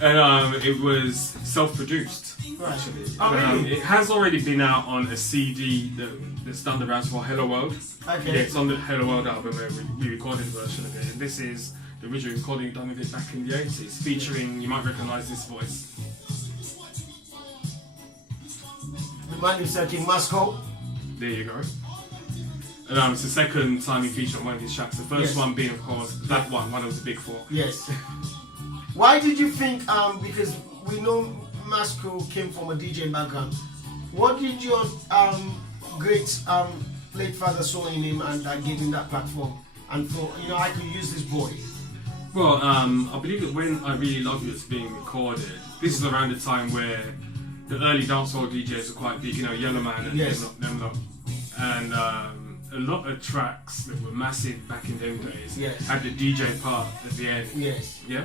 and it was self-produced. Right. Actually, Oh, really? it has already been out on a CD that's done the rounds for Hello World. Okay. Yeah, it's on the Hello World album, a re-recorded version of it. And this is the original recording done of it back in the 80s, featuring, you might recognise this voice. The man himself, King Moscow. There you go. And it's the second time he featured on one of these tracks. The first Yes. one being, of course, that one of the big four. Yes. Why did you think? Because we know Moscow came from a DJ background. What did your great late father saw in him and gave him that platform and thought, I could use this boy? Well, I believe that when I Really Love You was being recorded, this is around the time where the early dancehall DJs were quite big, Yellow Man and Yes. them lot. And a lot of tracks that were massive back in them days Yes. had the DJ part at the end. Yes. Yeah.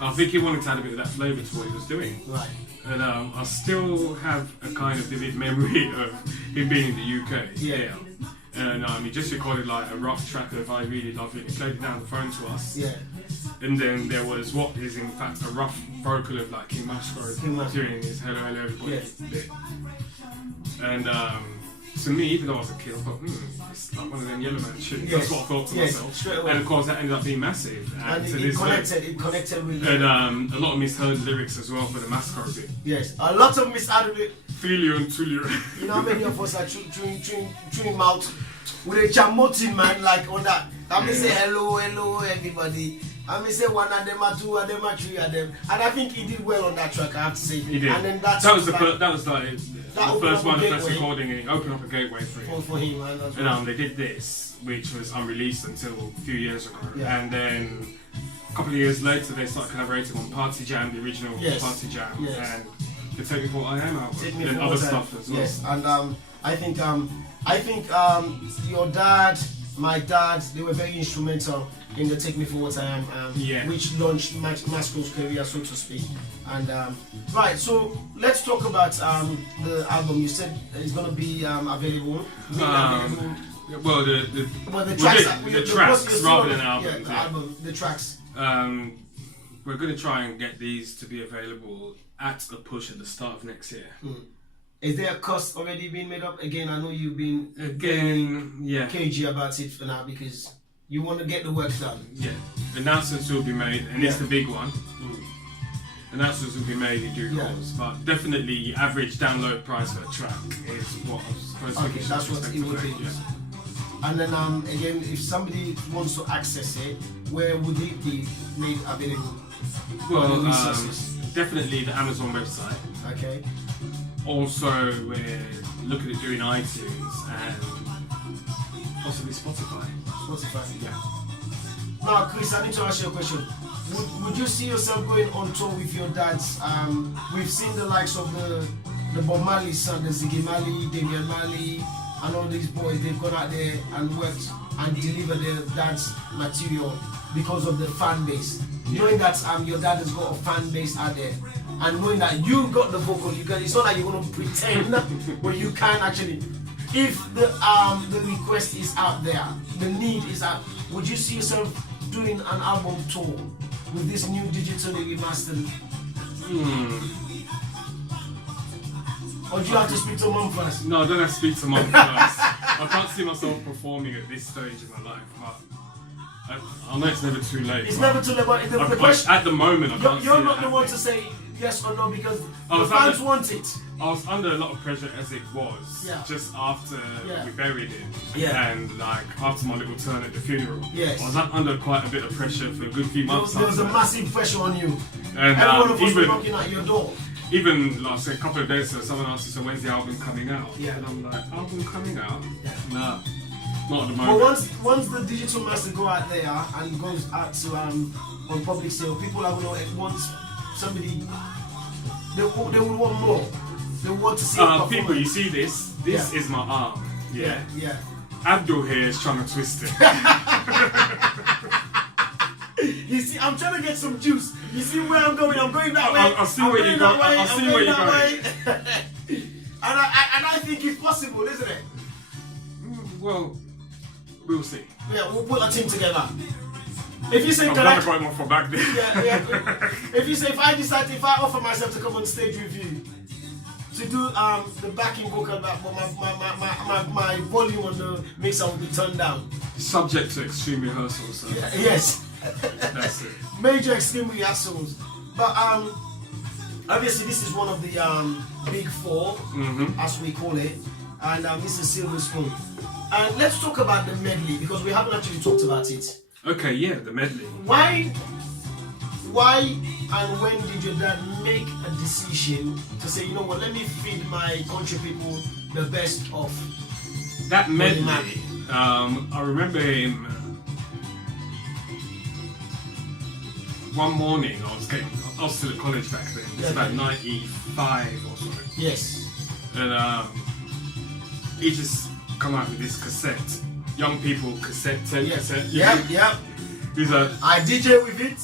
I think he wanted to add a bit of that flavour to what he was doing. Right. And I still have a kind of vivid memory of him being in the UK. Yeah. And he just recorded like a rough track of I Really Love You and he played it down the phone to us. Yeah. And then there was what is in fact a rough vocal of like King Mashko during his Hello Hello Everybody Yeah. bit. And to me, even though I was a kid, I thought, it's like one of them Yellow Man tunes. Yes. That's what I thought to Yes, myself. straight away. And of course that ended up being massive. And to it this day. connected with And a lot of misheard lyrics as well for the Mascot bit. yes, a lot of misadvert. Filio and Tulio. You know how many of us are chewing mouth with a chamotin man like on that. That means say hello everybody. I mean say one of them, or two of them, or three of them. And I think he did well on that track, I have to say. He did. And then that was the opened first up one, a the first gateway. recording. It opened up a gateway for him. for him. And that's And they did this, which was unreleased until a few years ago. Yeah. And then a couple of years later, they started collaborating on Party Jam, the original Yes. Party Jam, Yes. and the Take Me For What I Am album, Take Me and For other What I Am. stuff as well. Yes, and I think your dad, my dad, they were very instrumental in the Take Me For What I Am, Yeah. which launched Masco's career, so to speak. And right, so let's talk about the album. You said it's going to be available. Well, the tracks, tracks rather than albums. Yeah, the album, the tracks. We're going to try and get these to be available at a push at the start of next year. Is there a cost already being made up? Again, I know you've been yeah, cagey about it for now because you want to get the work done. yeah. Announcements will be made, and it's the big one. Announcements will be made in due course, but definitely average download price per track is what I was supposed to. Okay, that's what it would be. Yeah. And then again, if somebody wants to access it, where would it be made available? Well, resources? definitely the Amazon website. Okay. Also, we're looking at doing iTunes and possibly Spotify. Spotify. Yeah. Now, Chris, I need to ask you a question. Would you see yourself going on tour with your dads? We've seen the likes of the Bob Marley son, the Ziggy Marley, Damian Marley, and all these boys. They've gone out there and worked and delivered their dad's material because of the fan base. Knowing that your dad has got a fan base out there, and knowing that you got the vocal, it's not like you're gonna pretend, but you can actually. If the request is out there, the need is out, would you see yourself doing an album tour with this new digitally remastered? Or do you have to speak to mom first? No, I don't have to speak to mum first. I can't see myself performing at this stage in my life, but I know it's never too late. It's never too late, but the question, at the moment, I can't you're see not it the one happening. to say yes or no because I the was fans under- want it. I was under a lot of pressure as it was, Yeah. just after Yeah. we buried it, Yeah. and like after my little turn at the funeral. Yes. I was under quite a bit of pressure for a good few months. There was a after that. massive pressure on you. And Everyone of us were even knocking at your door. like say, a couple of days ago, someone asked me, "So when's the album coming out?" Yeah. And I'm like, "Album coming out? Yeah. Nah, not at the But moment." once the digital master go out there and goes out to on public sale, people are gonna want somebody. They will want more. They want to see. a People, you performance. see this? This Yeah. is my arm. Yeah. Yeah. Abdul here is trying to twist it. You see, I'm trying to get some juice. You see where I'm going? I'm going that way. I'll see where you go. I'll see where you're going. And I think it's possible, isn't it? Well, we'll see. Yeah, we'll put a team together. If you say I'm can gonna I, go more for back there. yeah. If you say if I offer myself to come on stage with you to do the backing vocal, but my volume on the mixer will be turned down. Subject to extreme rehearsals. So Yes. that's it. Major extreme rehearsals. But obviously this is one of the big four, as we call it, and this is Silver Spoon. And let's talk about the medley because we haven't actually talked about it. Okay, yeah, the medley. Why and when did your dad make a decision to say, you know what, let me feed my country people the best of That Bunny Mack? medley, I remember him one morning. I was still at college back then. It's about 95 or something. Yes. And he just come out with this cassette. Young people cassette, 10 cassette. Yep. He's like, I DJ with it.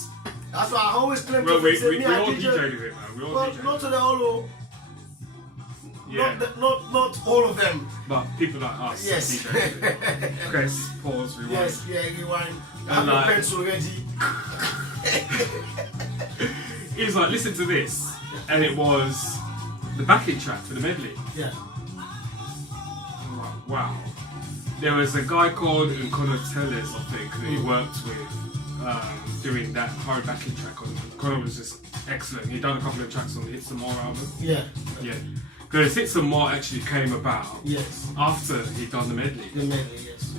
That's why I always claim well, to we say me I all DJ. DJ'd with it, man. We all Well, DJ'd. not to the whole. Yeah. Not all of them. But people like us, Yes. DJ'd with it. Press, pause, rewind. Yes, yeah, rewind. I have And your like- pencil ready. He was like, listen to this. And it was the backing track for the medley. Yeah. I'm like, wow. There was a guy called Nkono Tellez, I think, that he worked with doing that hard backing track on. Nkono was just excellent. He'd done a couple of tracks on the Hit Some More album. Yeah. Yeah. Because Hit Some More actually came about Yes. after he'd done the medley. The medley, yes.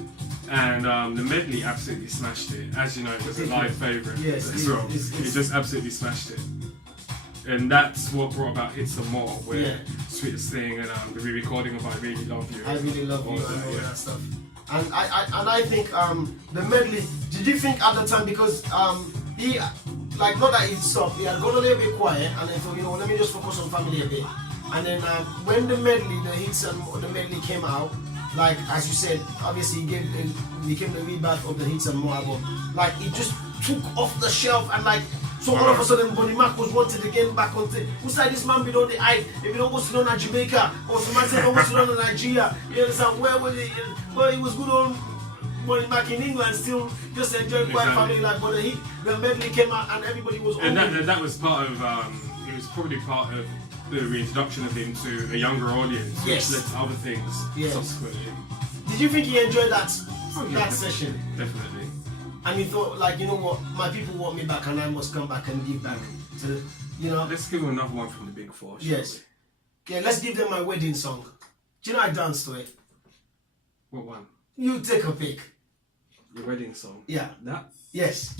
And the medley absolutely smashed it. As you know, it was a live favourite Yes, as well. it's- He just absolutely smashed it. And that's what brought about Hit Some More, where Yeah. Sweetest Thing and the re-recording of I Really Love You. I really love you All and that, all yeah. that stuff. And I think the medley. Did you think at the time because he, like, not that he stopped, he had gone a little bit quiet, and then thought, you know, let me just focus on family a bit. And then when the medley, the hits and the medley came out, like, as you said, obviously he became the rebirth of the hits and more album. Like, it just took off the shelf, and like, so all of a sudden Bunny Mack was wanted again back on thing. Who said this man be on the eye? If you don't go to down at Jamaica, or somebody said don't go to down in Nigeria, you understand, where was it? Well, it was good on Bunny Mack in England, still just enjoying quiet family, like, but the medley came out and everybody was on. And that was part of, it was probably part of the reintroduction of him to a younger audience, yes, which led to other things subsequently. Did you think he enjoyed that Yeah, session? Definitely. And he thought, like, you know what, my people want me back and I must come back and give back to, you know. Let's give him another one from the Big Four. Yes. Okay, let's give them my wedding song. Do you know I danced to it? What one? You take a pick. The wedding song? Yeah. That? Yes.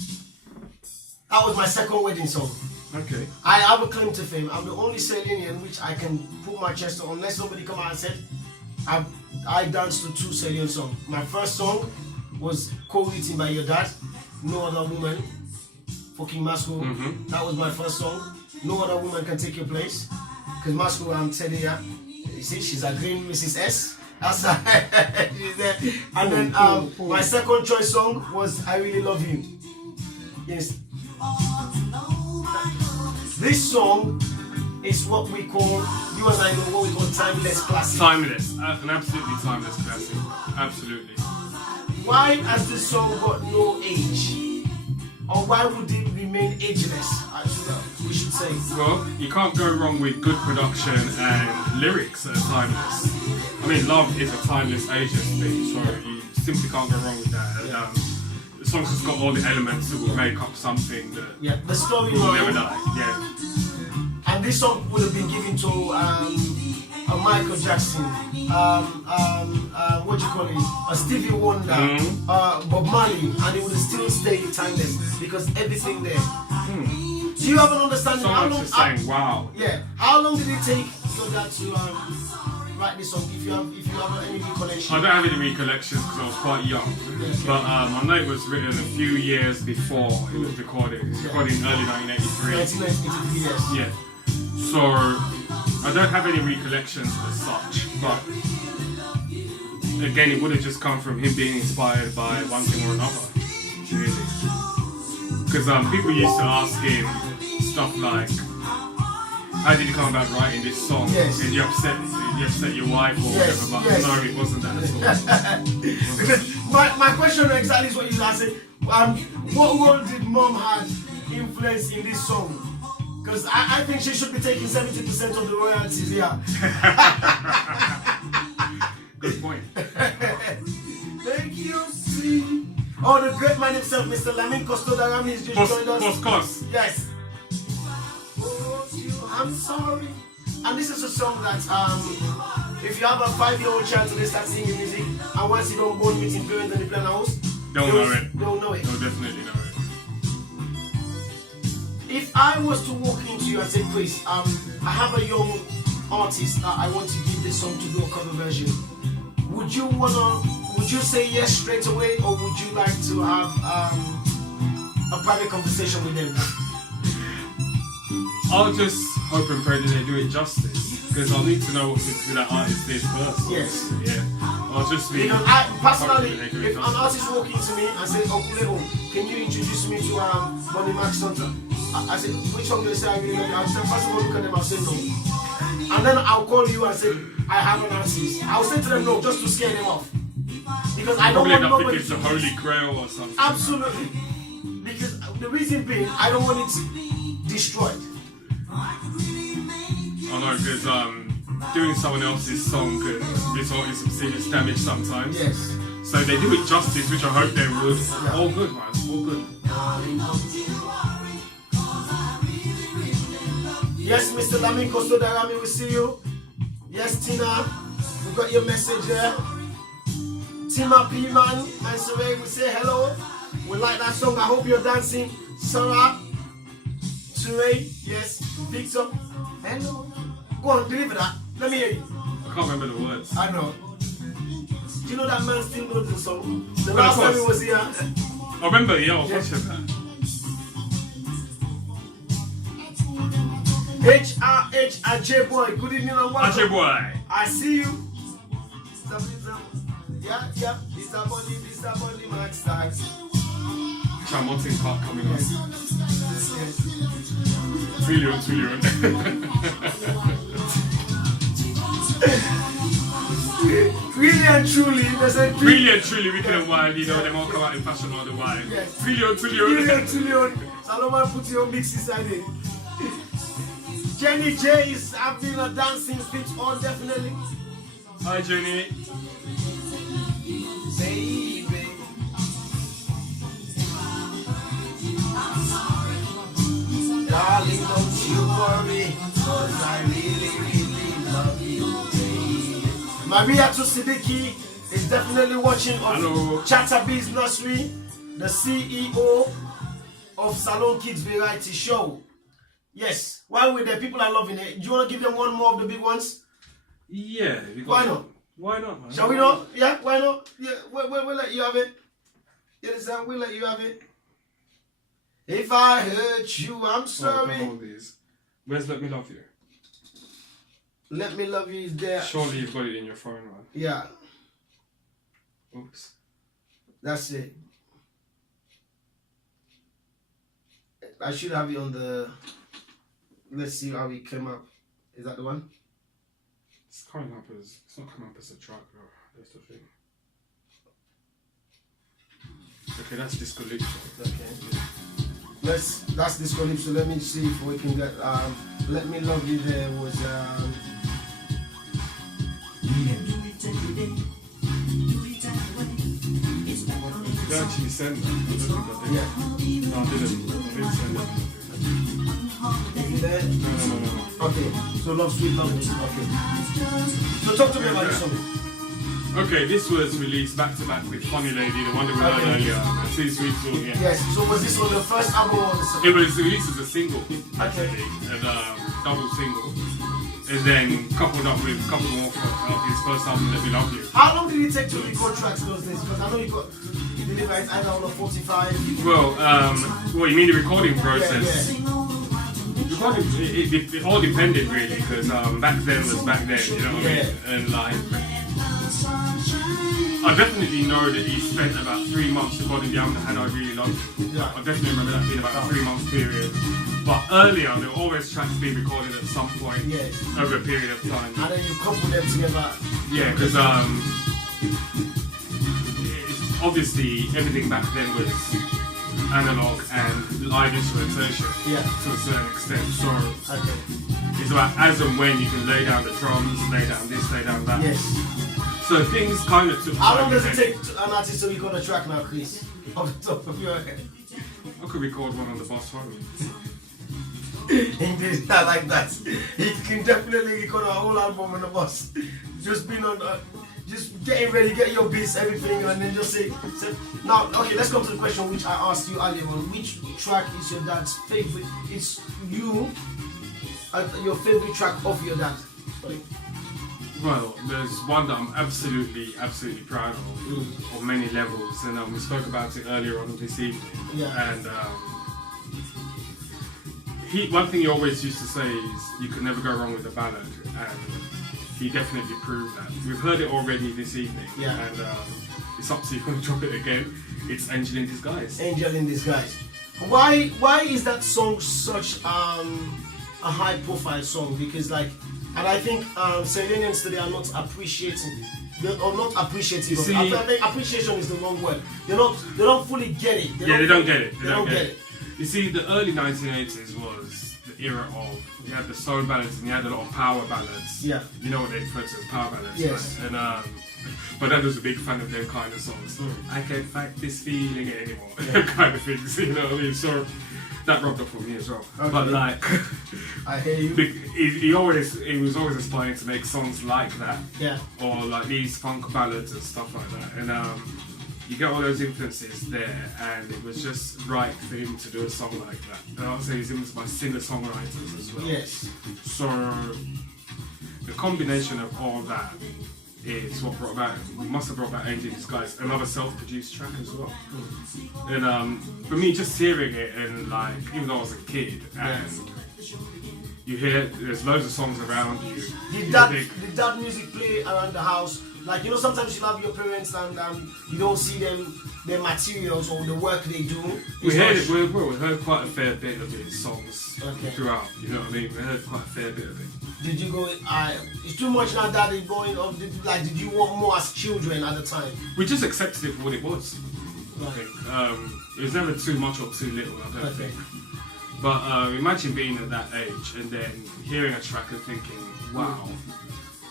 That was my second wedding song. Okay. I have a claim to fame. I'm the only Salian which I can put my chest on, unless somebody come out and said, I danced to 2 Salian songs. My first song was co-written by your dad, No Other Woman, fucking Masco. That was my first song. No Other Woman Can Take Your Place. Because Masco, I'm telling you, you see, she's agreeing Mrs. S. That's she's there. And then my second choice song was I Really Love You. Yes. This song is what we call, you and I know what we call timeless classic. Timeless. An absolutely timeless classic. Absolutely. Why has this song got no age? Or why would it remain ageless? We should say. Well, you can't go wrong with good production and lyrics that are timeless. I mean, love is a timeless, ageless thing, so you simply can't go wrong with that. The song's just got all the elements that will make up something that the story will never die. Yeah. And this song would have been given to a Michael Jackson, what do you call it? A Stevie Wonder, Bob Marley, and it would have still stayed timeless because everything there. Do you have an understanding? Someone's just saying, wow. Yeah. How long did it take your dad to write this song? If you have any recollection. I don't have any recollections because I was quite young, but I know it was written a few years before it was recorded. It was recorded in early 1983. 1983, yes. Yeah. So I don't have any recollections as such, but again, it would have just come from him being inspired by one thing or another, really. Because people used to ask him stuff like, how did you come about writing this song? Yes. Did you upset your wife or whatever? But no, it wasn't that at all. Because my question exactly is what you asked. What role did mom have influence in this song? Because I think she should be taking 70% of the royalties here. Good point. Thank you, see. Oh, the great man himself, Mr. Lamin Costodarami, is just joined us. Cost. Yes. I'm sorry. And this is a song that if you have a 5-year-old child today start singing music, and once you don't go and meet him parents in the piano house, They'll know it. They'll know it. They'll definitely know it. If I was to walk into you and say, Kris, I have a young artist that I want to give this song to do a cover version, would you say yes straight away, or would you like to have a private conversation with them? I'll just hope and pray that they do it justice, because I'll need to know who that artist is first. Yes. Yeah. I'll just be. Because I personally, hoping that they do it if an justice. artist walk into me and say, "Oh, Leo, can you introduce me to Bunny Mack song?" I said, "Which song do you say I really like?" I said, "First of all, look at them." I'll say no, and then I'll call you and say, "I have an artist." I'll say to them no, just to scare them off, because I don't Probably want end up nobody thinking it's to the Holy Grail or something. Absolutely, because the reason being, I don't want it destroyed. I know, because doing someone else's song can result in some serious damage sometimes. Yes. So they do it justice, which I hope they would. Yeah. All good, man. All good. Yes, Mr. Lamin Costodarami, we see you. Yes, Tina, we got your message there. Tima P man and Saray, we say hello. We like that song. I hope you're dancing. Sarah, Saray, yes, Victor, hello. Go on, deliver that. Let me hear you. I can't remember the words. I know. Do you know that man still knows the song? The Well, last of time he course. was here. I remember, yeah, I was watching that. HRH Ajay Boy. Good evening and welcome. Ajay boy. I see you. Yeah. This a Bunny Mack style. Martin Park coming on. Trillion. Really and truly, they said Really and truly, Wicked and Wild, you know, them all come out in fashion all the while. Yes. Trillion. Trillion. Salomon put your mix inside it. Jenny J is having a dancing fit on, definitely. Hi, Jenny. Baby. Darling, don't you worry, 'cause I really love you, baby. Maria Tusidiki is definitely watching on Hello. Chatterbees Nursery, the CEO of Salon Kids Variety Show. Yes, while we're there, people are loving it. Do you want to give them one more of the big ones? Yeah. Why not? Why not, man? Shall we not? Yeah, why not? Yeah, we'll let you have it. You understand? We'll let you have it. If I hurt you, I'm sorry. All these. Where's Let Me Love You? Let Me Love You is there. Surely you've got it in your phone, man. Yeah, Oops. that's it. I should have it on the... Let's see how it came up. Is that the one? It's not coming up as a track though. That's the thing. Okay, that's Disco Lips. Okay. That's Disco Lips, so let me see if we can get Let Me Love You there was Did I actually send that? I don't think I did. yeah. No, I didn't send that. Is it there? No. Okay, so Love Sweet Love. Okay. So talk to me about this song. Okay, this was released back to back with Funny Lady, the one that we heard earlier, and Too Sweet Song, yeah. Yes, so was this on the first album or the second? It was released as a single, Okay. and double single, and then coupled up with a couple more of his first album, Let Me Love You. How long did it take to record tracks those days? Because I know you deliver it either on a 45. Well, you mean the recording process? Yeah. Recording, it all depended really, because back then was back then, you know what I mean? And like, I definitely know that he spent about 3 months recording the album that had I Really Loved You. Yeah. I definitely remember that being about a 3-month period. But earlier, there were always tracks being recorded at some point over a period of time. And then you couple them together. Yeah, because obviously everything back then was analog and live instrumentation to a certain extent. So it's about as and when you can lay down the drums, lay down this, lay down that. Yes. So things kind of took How long time does it depending. take an artist to record a track now, Chris? Off the top of your head. I could record one on the bus home. Indeed, I like that. He can definitely record a whole album on the bus. Just being on, just getting ready, get your beats, everything, and then just say. Now, okay, let's come to the question which I asked you earlier on. Which track is your dad's favorite? It's you, your favorite track of your dad. Sorry. Well, there's one that I'm absolutely proud of on many levels, and we spoke about it earlier on this evening. Yeah. And one thing he always used to say is you can never go wrong with a ballad, and he definitely proved that. We've heard it already this evening, and it's up to you to drop it again. It's Angel in Disguise. Angel in Disguise. Why is that song such a high profile song? Because like, and I think Serenians today are not appreciating. Or not appreciative. I think appreciation is the wrong word. They don't fully get it. They don't get it. They don't get it. You see, the early 1980s was the era of, you had the soul ballads and you had a lot of power ballads. Yeah. You know what they refer to as power ballads, yes. right? And but Dad was a big fan of them kind of songs. I can't fight this feeling anymore, kind of things. You know what I mean? So that rubbed off on me as well. Okay. But like, I hear you. He was always aspiring to make songs like that. Yeah. Or like these funk ballads and stuff like that. And you get all those influences there, and it was just right for him to do a song like that. And I would say he's influenced by singer-songwriters as well. Yes. So the combination of all that is what must have brought about Angel in Disguise, another self-produced track as well. And for me, just hearing it and like, even though I was a kid, and you hear there's loads of songs around you. Did that music play around the house? Like, you know, sometimes you love your parents and you don't see their materials or the work they do. We heard quite a fair bit of his songs throughout, you know what I mean? We heard quite a fair bit of it. Did you go, it's too much now that it's going, or did you want more as children at the time? We just accepted it for what it was. Right. I think. It was never too much or too little, I don't think. But imagine being at that age and then hearing a track and thinking, wow,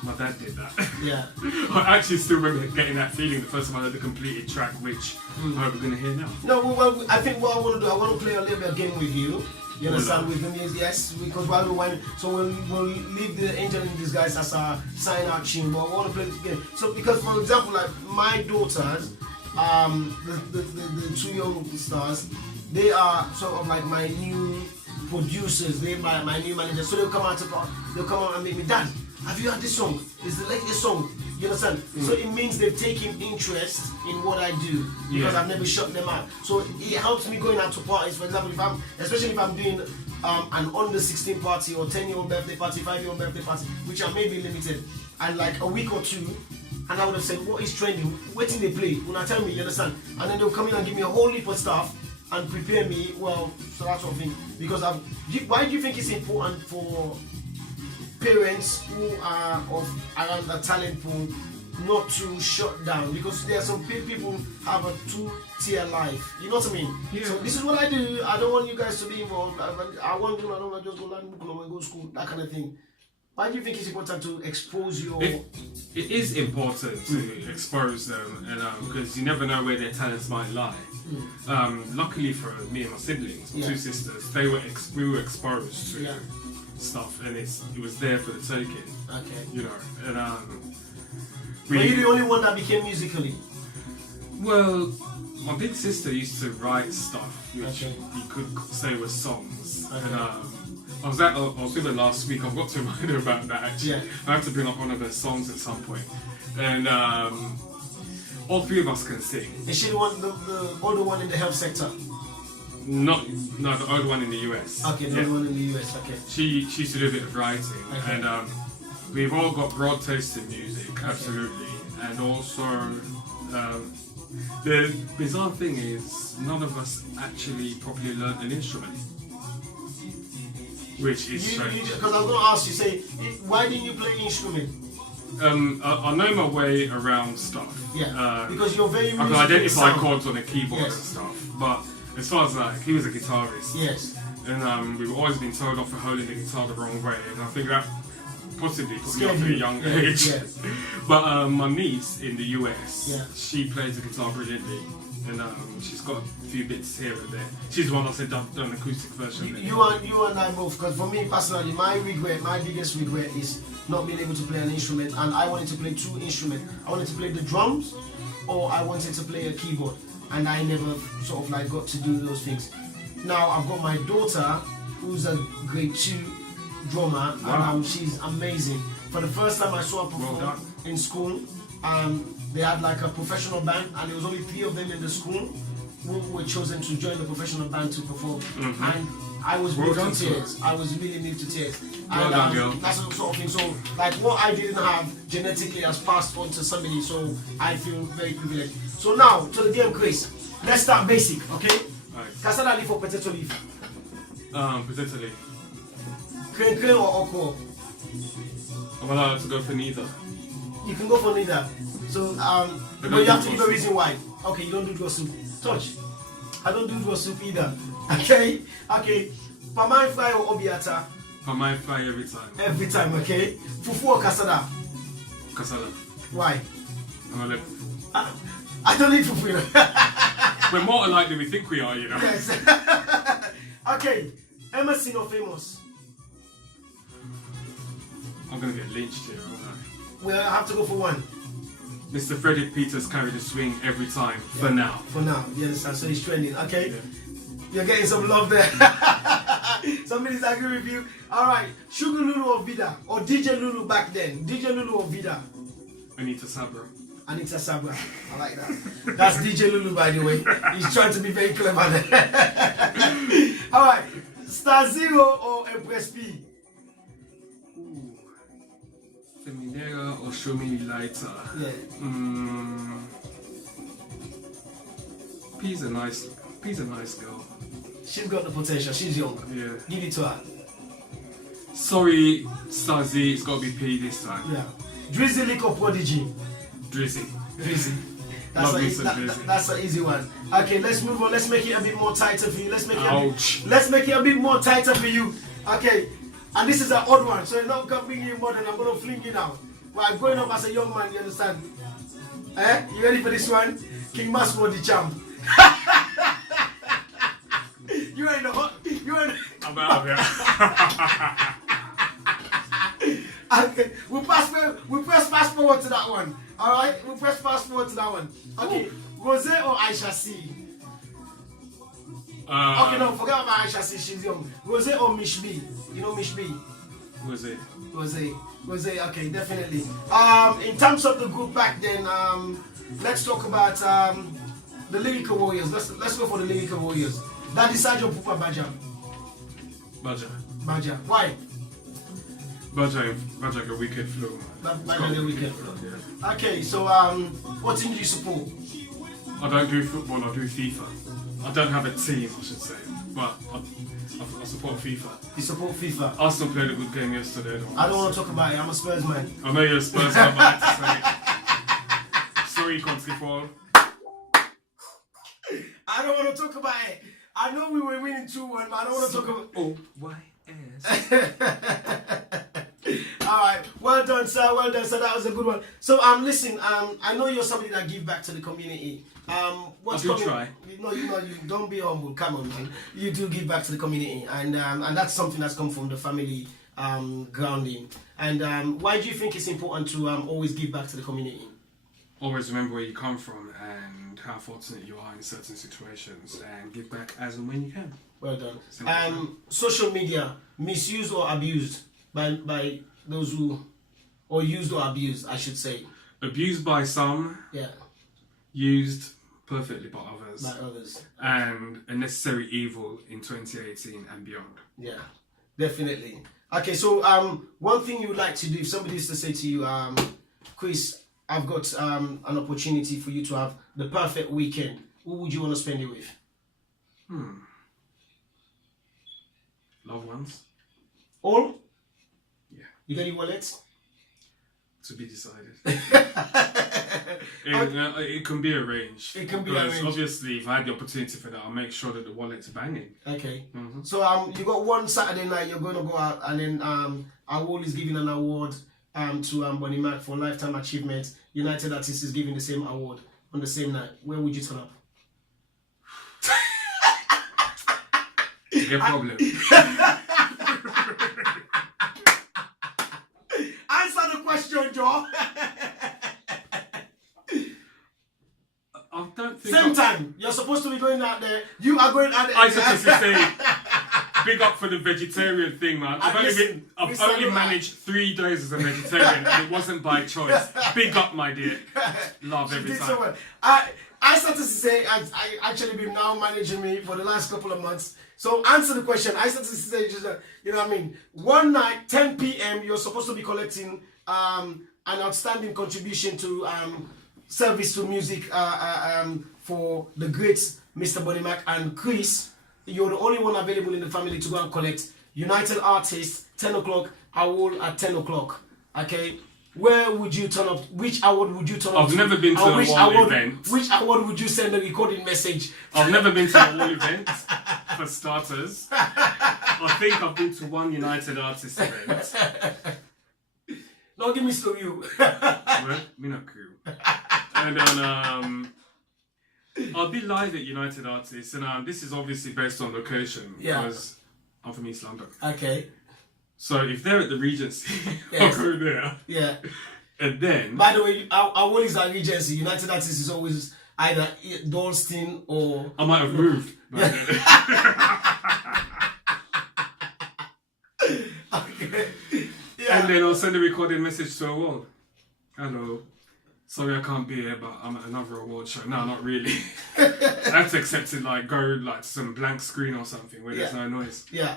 my dad did that. Yeah. I actually still remember getting that feeling the first time I heard the completed track, which I hope we're going to hear now. No, well, I think what I want to do, I want to play a little bit of game with you. You understand? With the music, yes, because while we'll leave the Angel in Disguise as a sign out tune, but I want to play the game. So, because for example, like my daughters, the two young stars, they are sort of like my new producers, they my new managers. So they'll come out and make me, Dad, have you heard this song? It's the latest song. You understand? So it means they've taken interest in what I do because I've never shut them out. So it helps me going out to parties. For example, especially if I'm doing an under 16 party or 10-year-old birthday party, 5-year-old birthday party, which are maybe limited, and like a week or two, and I would have said, what is trending? Wait till they play. When I tell me, you understand? And then they'll come in and give me a whole heap of stuff and prepare me, well, so that sort of thing. Because why do you think it's important for parents who are around the talent pool not to shut down? Because there are some people who have a two-tier life. You know what I mean? Yeah. So this is what I do. I don't want you guys to be involved. I want you. I don't want to just go learn book and go to school. That kind of thing. Why do you think it's important to expose your? It is important to expose them, and because you never know where their talents might lie. Luckily for me and my siblings, my two sisters, we were exposed to stuff, and it was there for the taking. Okay. You know, and Were you the only one that became musically? Well, my big sister used to write stuff which you could say was songs, and I was with her last week. I've got to remind her about that actually. Yeah. I have to bring up one of her songs at some point, and all three of us can sing. Is she the older one in the health sector? No, the older one in the US. Okay, the older one in the US. Okay. She used to do a bit of writing, and we've all got broad taste in music, absolutely, and also the bizarre thing is none of us actually properly learned an instrument, which is strange. Because I'm going to ask you, say, why didn't you play an instrument? I know my way around stuff. Yeah. Because you're very. I can identify sound. chords on a keyboard and stuff, but as far as like he was a guitarist. Yes. And we've always been told off for holding the guitar the wrong way, and I think that possibly put me off at a young age. Yeah. But my niece in the US, Yeah. she plays the guitar brilliantly, and she's got a few bits here and there. She's the one I said done an acoustic version. You and I both, because for me personally, my biggest regret is not being able to play an instrument, and I wanted to play two instruments. I wanted to play the drums, or I wanted to play a keyboard, and I never sort of like got to do those things. Now I've got my daughter, who's a grade 2 drummer, and she's amazing. For the first time I saw her perform in school, they had like a professional band, and there was only 3 of them in the school who were chosen to join the professional band to perform. And I was moved to tears. I was really moved to tears. And that's the sort of thing. So, like, what I didn't have genetically has passed on to somebody, so I feel very privileged. So now, to the game, Chris. Let's start basic, okay? Right. Cassava leaf or potato leaf? Potato leaf. Crane or okra? I'm allowed to go for neither. You can go for neither. So, but you have to give a reason why. Okay, you don't do draw soup. Touch. I don't do draw soup either. Okay? Okay. Pamai fry or obiata? Pamai fry every time. Every time, okay? Fufu or kasada? Kasala. Why? I'm a lip. I don't eat fufu. We're more alike than we think we are, you know. Yes. Okay. Emerson or famous? I'm gonna get lynched here, aren't I? Well, I have to go for one. Mr. Frederick Peters carried the swing every time, for now. For now, you understand? So he's trending, okay? Yeah. You're getting some love there. Somebody's agreeing with you. Alright, Sugar Lulu or Vida? Or DJ Lulu back then? DJ Lulu or Vida? Anita Sabra. Anita Sabra. I like that. That's DJ Lulu, by the way. He's trying to be very clever there. Alright, Star Zero or Empress P? or show me later. Yeah. P's a nice girl. She's got the potential. She's young. Yeah. Give it to her. Sorry, Stazzy, it's got to be P this time. Yeah. Drizzy Lico Prodigy. Drizzy. Drizzy. That's an easy one. Okay, let's move on. Let's make it a bit more tighter for you. Let's make it a bit more tighter for you. Okay. And this is an odd one, so you're not going to bring you more than I'm going to fling you now. Well, I'm growing up as a young man, you understand? You ready for this one? King Masmo the champ. You ain't the I'm out of here. Okay, we'll press fast forward to that one. Alright? We'll press fast forward to that one. Okay, Rose or Aisha C? Okay, no, forget about Aisha C, she's young. Rose or Mish B? You know Mish B? Rose, okay, definitely. In terms of the group back then, let's talk about the Lyrical Warriors. Let's go for the Lyrical Warriors. Daddy Sajo Pupa Baja. Baja. Why? Baja a wicked flow. Baja a wicked flow. Yeah. Okay, so what team do you support? I don't do football, I do FIFA. I don't have a team, I should say. But I support FIFA. You support FIFA? Arsenal played a good game yesterday. I don't want to talk about it, I'm a Spurs man. I know you're a Spurs fan, but I have to say. Sorry, Country for. I don't want to talk about it. I know we were winning 2-1, but I don't want to talk about OYS. Alright, well done, sir. Well done, sir. That was a good one. So, listen, I know you're somebody that give back to the community. What's I do coming? try. No, you don't be humble. Come on, man. You do give back to the community, and that's something that's come from the family grounding. And why do you think it's important to always give back to the community? Always remember where you come from and how fortunate you are in certain situations, and give back as and when you can. Well done. Social media misused or abused by those who, or used or abused, I should say. Abused by some. Yeah. Used perfectly by others. By others. And a necessary evil in 2018 and beyond. Yeah, definitely. Okay, so one thing you would like to do, if somebody is to say to you, Kris, I've got an opportunity for you to have the perfect weekend, who would you want to spend it with? Loved ones. All? Yeah. You got any wallets? To be decided. It can be arranged. It can be because arranged. obviously, if I had the opportunity for that, I'll make sure that the wallet's banging. Okay. So you got one Saturday night, you're going to go out, and then Awol is giving an award to Bunny Mack for lifetime achievement. United Artists is giving the same award on the same night. Where would you turn up? No problem. Answer the question, Joe. I don't think. Same time. You're supposed to be going out there. You are going out there. I supposed to say, big up for the vegetarian thing, man. I've only managed 3 days as a vegetarian, and it wasn't by choice. Big up, my dear. Love every did time. so well. I started to say, I actually been now managing me for the last couple of months. So answer the question. I started to say, just, you know what I mean? One night, 10 p.m., you're supposed to be collecting an outstanding contribution to service to music for the great Mr. Bunny Mack and Kris. You're the only one available in the family to go and collect. United Artists, 10 o'clock, Awol at 10 o'clock. Okay? Where would you turn up? Which award would you turn up? I've never been to a Wall event. Which award would you send a recording message? I've never been to a Wall event, for starters. I think I've been to one United Artists event. Don't give me slow you. Well, me not cool. And then I'll be live at United Artists, and this is obviously based on location because I'm from East London. Okay. So if they're at the Regency, I'll go there. Yeah. And then, by the way, our is at Regency. United Artists is always either Dalston or. I might have moved. Okay. Yeah. And then I'll send a recorded message to a wall. Hello. Sorry I can't be here, but I'm at another award show. No, not really. I have to accept it, go to some blank screen or something where there's no noise. Yeah.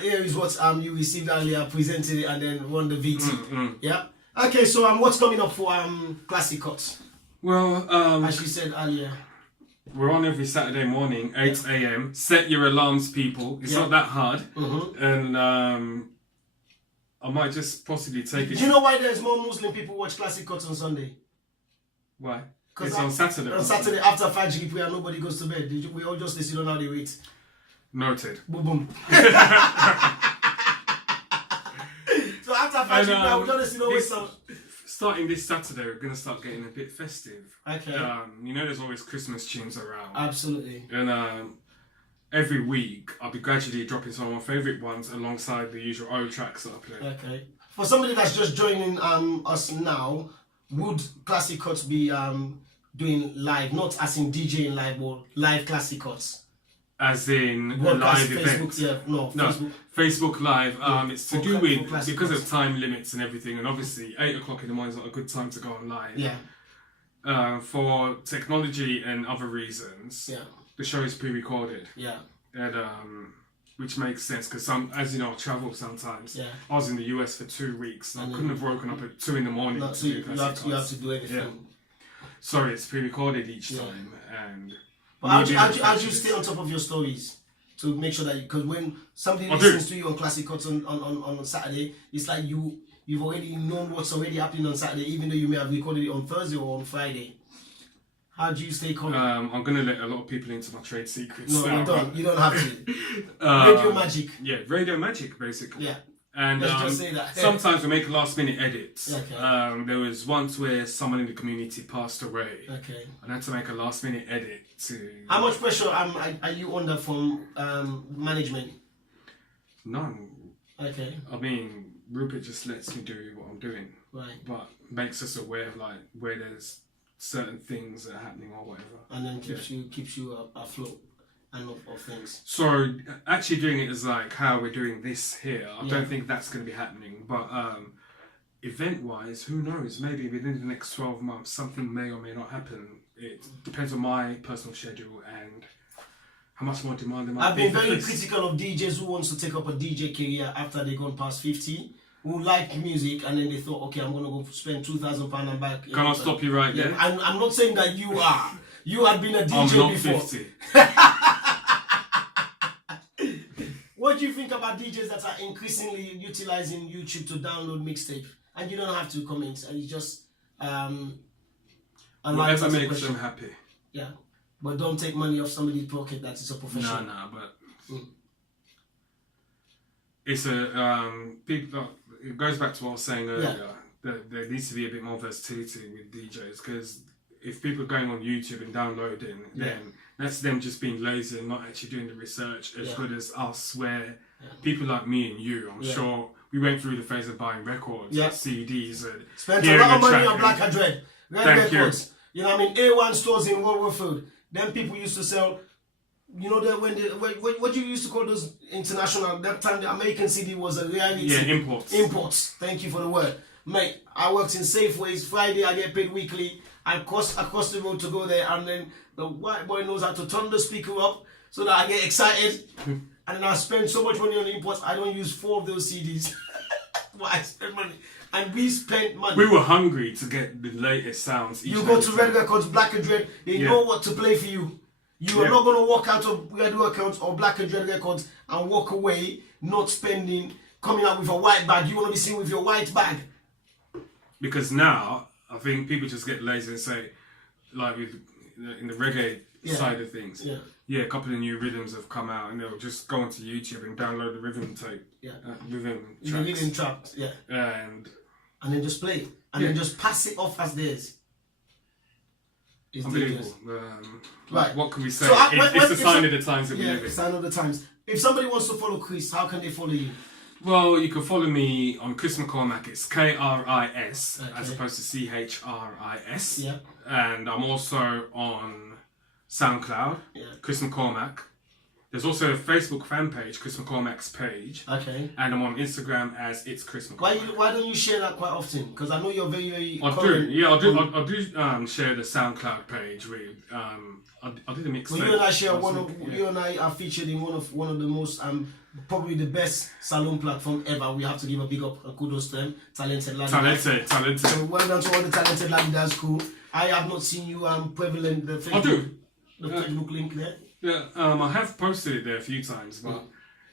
Here is what you received earlier, presented it, and then won the VT. Yeah. Okay, so what's coming up for Classic Cuts? Well, as you said earlier, we're on every Saturday morning, 8 a.m. Set your alarms, people. It's not that hard. And I might just possibly take it. Do you know why there's more Muslim people watch Classic Cuts on Sunday? Why? It's on Saturday. On Saturday after Fajr prayer, nobody goes to bed. We all just listen on how they wait. Noted. Boom boom. So after Fajr prayer, we don't listen always. Starting this Saturday, we're going to start getting a bit festive. Okay. You know, there's always Christmas tunes around. Absolutely. And every week, I'll be gradually dropping some of my favourite ones alongside the usual old tracks that I play. Okay. For somebody that's just joining us now, would Classic Cuts be doing live, not as in DJing live, but live Classic Cuts? As in broadcast, live Facebook, event? Facebook. Facebook Live. It's to do with, because Cuts. of time limits and everything, and obviously 8 o'clock in the morning is not a good time to go on live. Yeah. For technology and other reasons, the show is pre-recorded. Yeah. And which makes sense because as you know, I travel sometimes. Yeah. I was in the US for 2 weeks. And I couldn't have woken up at 2 in the morning. No, so you have to do everything. Yeah. Sorry, it's pre-recorded each time, and. But how do you stay on top of your stories to make sure that because when somebody listens to you on Classic Cuts on Saturday, it's like you've already known what's already happening on Saturday, even though you may have recorded it on Thursday or on Friday. How do you stay current? I'm gonna let a lot of people into my trade secrets. No, now, you don't. You don't have to. Radio magic. Yeah, radio magic, basically. Yeah. And let's just say that. sometimes we make last minute edits. Okay. There was once where someone in the community passed away. Okay. And I had to make a last minute edit to. How much pressure are you under from management? None. Okay. I mean, Rupert just lets me do what I'm doing. Right. But makes us aware of like where there's certain things that are happening or whatever. And then keeps you afloat. And of things. So actually doing it as like how we're doing this here, I don't think that's going to be happening. But event-wise, who knows? Maybe within the next 12 months, something may or may not happen. It depends on my personal schedule and how much more demand there might be. I've been very critical of DJs who wants to take up a DJ career after they've gone past 50, who like music and then they thought, okay, I'm going to go spend £2,000 and back. Can I stop you right there? I'm not saying that you are. You had been a DJ I'm not before. 50. What do you think about DJs that are increasingly utilizing YouTube to download mixtape? And you don't have to comment, and you just whatever makes them happy. Yeah, but don't take money off somebody's pocket that is a professional. No, but it's a people. It goes back to what I was saying earlier. That there needs to be a bit more versatility with DJs because if people are going on YouTube and downloading, then that's them just being lazy and not actually doing the research as good as us, where people like me and you, I'm sure, we went through the phase of buying records, CDs, and spent a lot of money on Black and Red records. You know what I mean? A1 stores in Wolverfield. Then people used to sell, you know, what you used to call those international, that time the American CD was a reality. Yeah, imports. Imports. Thank you for the word. Mate, I worked in Safeways. Friday I get paid weekly. I cross the road to go there, and then the white boy knows how to turn the speaker up so that I get excited. And then I spend so much money on imports, I don't use 4 of those CDs. But I spend money. And we spent money. We were hungry to get the latest sounds. You go to Red Records, Black and Red, they know what to play for you. You are not going to walk out of Red Records or Black and Red Records and walk away not spending, coming out with a white bag. You want to be seen with your white bag. Because now, I think people just get lazy and say, like with in the reggae side of things, a couple of new rhythms have come out, and they'll just go onto YouTube and download the rhythm tape, rhythm tracks, the rhythm tracks, and then just play it, and then just pass it off as theirs. It's unbelievable. Right. What can we say? So, it's the sign of the times that we live in. It's the sign of the times. If somebody wants to follow Kris, how can they follow you? Well, you can follow me on Kris MacCormack. It's KRIS as opposed to CHRIS. Yeah. And I'm also on SoundCloud, Kris MacCormack. There's also a Facebook fan page, Kris MacCormack's page. Okay. And I'm on Instagram as It's Kris MacCormack. Why don't you share that quite often? Because I know you're very, very... I do share the SoundCloud page with... I did a mix. Well, you and I share you and I are featured in one of the most probably the best salon platform ever. We have to give a big up and kudos to them. Talented lad. Talented. So well done to all the talented lad. That's cool. I have not seen you prevalent the Facebook, I do. The Facebook link there. Yeah, I have posted it there a few times, but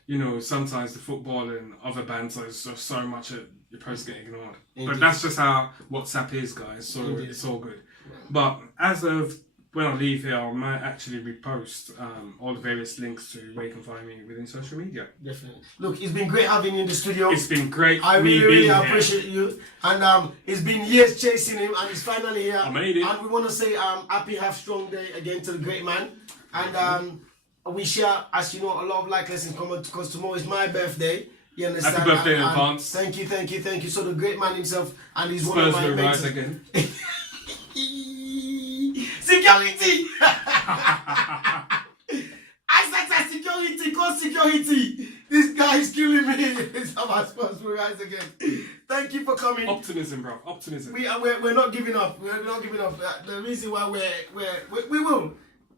you know, sometimes the football and other banter is just so much that your posts get ignored. Indeed. But that's just how WhatsApp is, guys. So Indeed. it's all good. But as of when I leave here, I might actually repost all the various links to where you can find me within social media. Definitely. Look, it's been great having you in the studio. It's been great. I me really, being appreciate you. And it's been years chasing him, and he's finally here. I made it. And we want to say happy half strong day again to the great man. And we share, as you know, a lot of like lessons common because tomorrow is my birthday. You understand? Happy birthday in And advance. Thank you. So the great man himself, and he's one Spurs of my will rise mentors. again. Security! I said security, call security. This guy is killing me. It's our Spurs will rise again. Thank you for coming. Optimism, bro. Optimism. We're not giving up. We're not giving up. The reason why we will.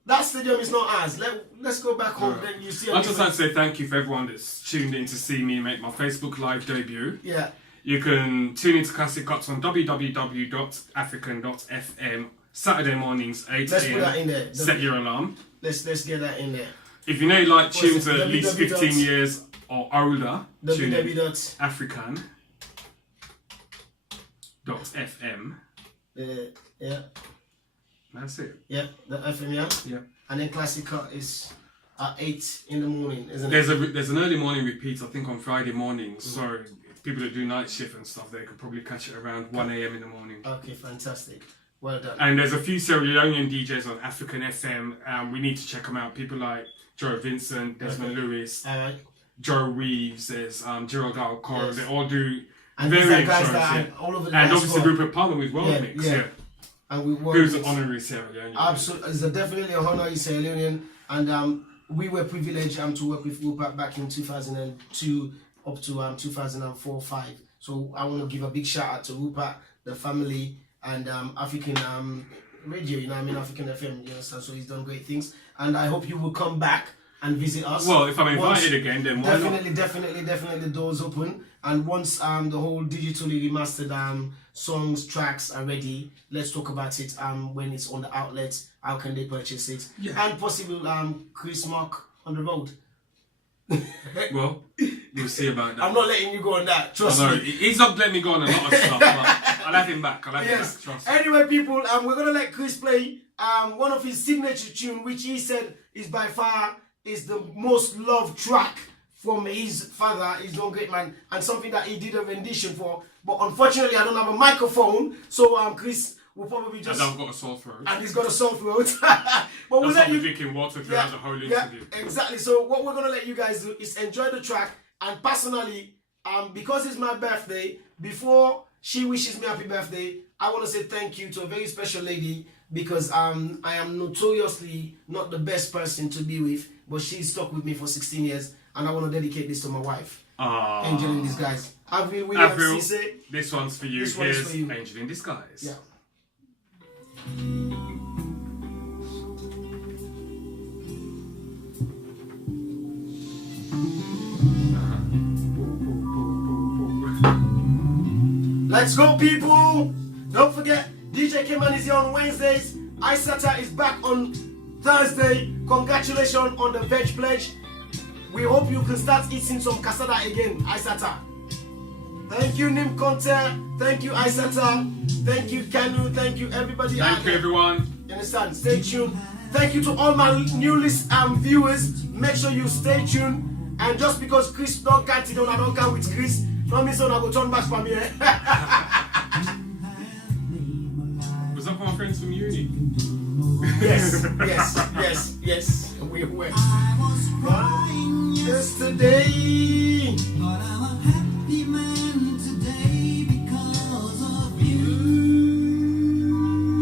That stadium is not ours. Let's go back home. Then you see. I'd just like to say thank you for everyone that's tuned in to see me make my Facebook Live debut. Yeah. You can tune into Classic Cuts on www.african.fm Saturday mornings 8 Let's put that in there. Set your alarm. Let's get that in there. If you know you like What's tunes it? at least 15 years or older, tune in African.fm. Yeah. That's it. Yeah. The FM. Yeah. And then Classic Cut is at 8 in the morning, isn't There's it? there's an early morning repeat, I think, on Friday mornings. So people that do night shift and stuff, they could probably catch it around 1 a.m. in the morning. Okay, fantastic. Well done. And there's a few Sierra Leonean DJs on African FM. We need to check them out. People like Joe Vincent, Desmond Lewis, All right. Joe Reeves, there's Gerald Alcoro. Yes. They all do And these very are guys shows. that Yeah. are all over the And diaspora. obviously Rupert Palmer with World Yeah, Mix. yeah. Yeah. And we work Who's with- an honorary Sierra Leonean. Absolutely, it's definitely an honor, he's Sierra Leonean, and we were privileged to work with Rupert back in 2002 up to 2004-5. So I want to give a big shout out to Rupert, the family, and African radio. You know, what I mean, African FM. You understand? So he's done great things, and I hope you will come back and visit us. Well, if I'm Once- invited again, then why not? Definitely, doors open. And once the whole digitally remastered songs, tracks are ready, let's talk about it. When it's on the outlets, how can they purchase it? Yeah. And possible Kris Mark on the road. Well, we'll see about that. I'm not letting you go on that. Trust Although, me. he's not letting me go on a lot of stuff, but I'll have him back. Yes. Trust me. Anyway, people, we're gonna let Kris play one of his signature tune, which he said is by far is the most loved track from his father. He's no great man, and something that he did a rendition for. But unfortunately, I don't have a microphone, so Kris will probably just. And I've got a sore throat. And he's got a sore throat. But we'll That's let why you. we're drinking water throughout the whole interview. Exactly. So what we're gonna let you guys do is enjoy the track. And personally, because it's my birthday, before she wishes me happy birthday, I want to say thank you to a very special lady because I am notoriously not the best person to be with, but she's stuck with me for 16 years, and I want to dedicate this to my wife, Angel in Disguise. Avril Williams Avril, Cisse. this one's for you. This one's Here's for you. Angel in Disguise. Yeah. Let's go, people! Don't forget, DJ K-Man is here on Wednesdays. Isata is back on Thursday. Congratulations on the veg pledge. We hope you can start eating some cassava again, Isata. Thank you, Nim Conte. Thank you, Isata. Thank you, Kanu. Thank you, everybody. Thank you, everyone. You understand? Stay tuned. Thank you to all my newest viewers. Make sure you stay tuned. And just because Kris don't count it on, I don't count with Kris. No means I go turn back for me. Was that for my friends from uni? Yes. We were. I was crying Yesterday. but I'm a happy man today because of you.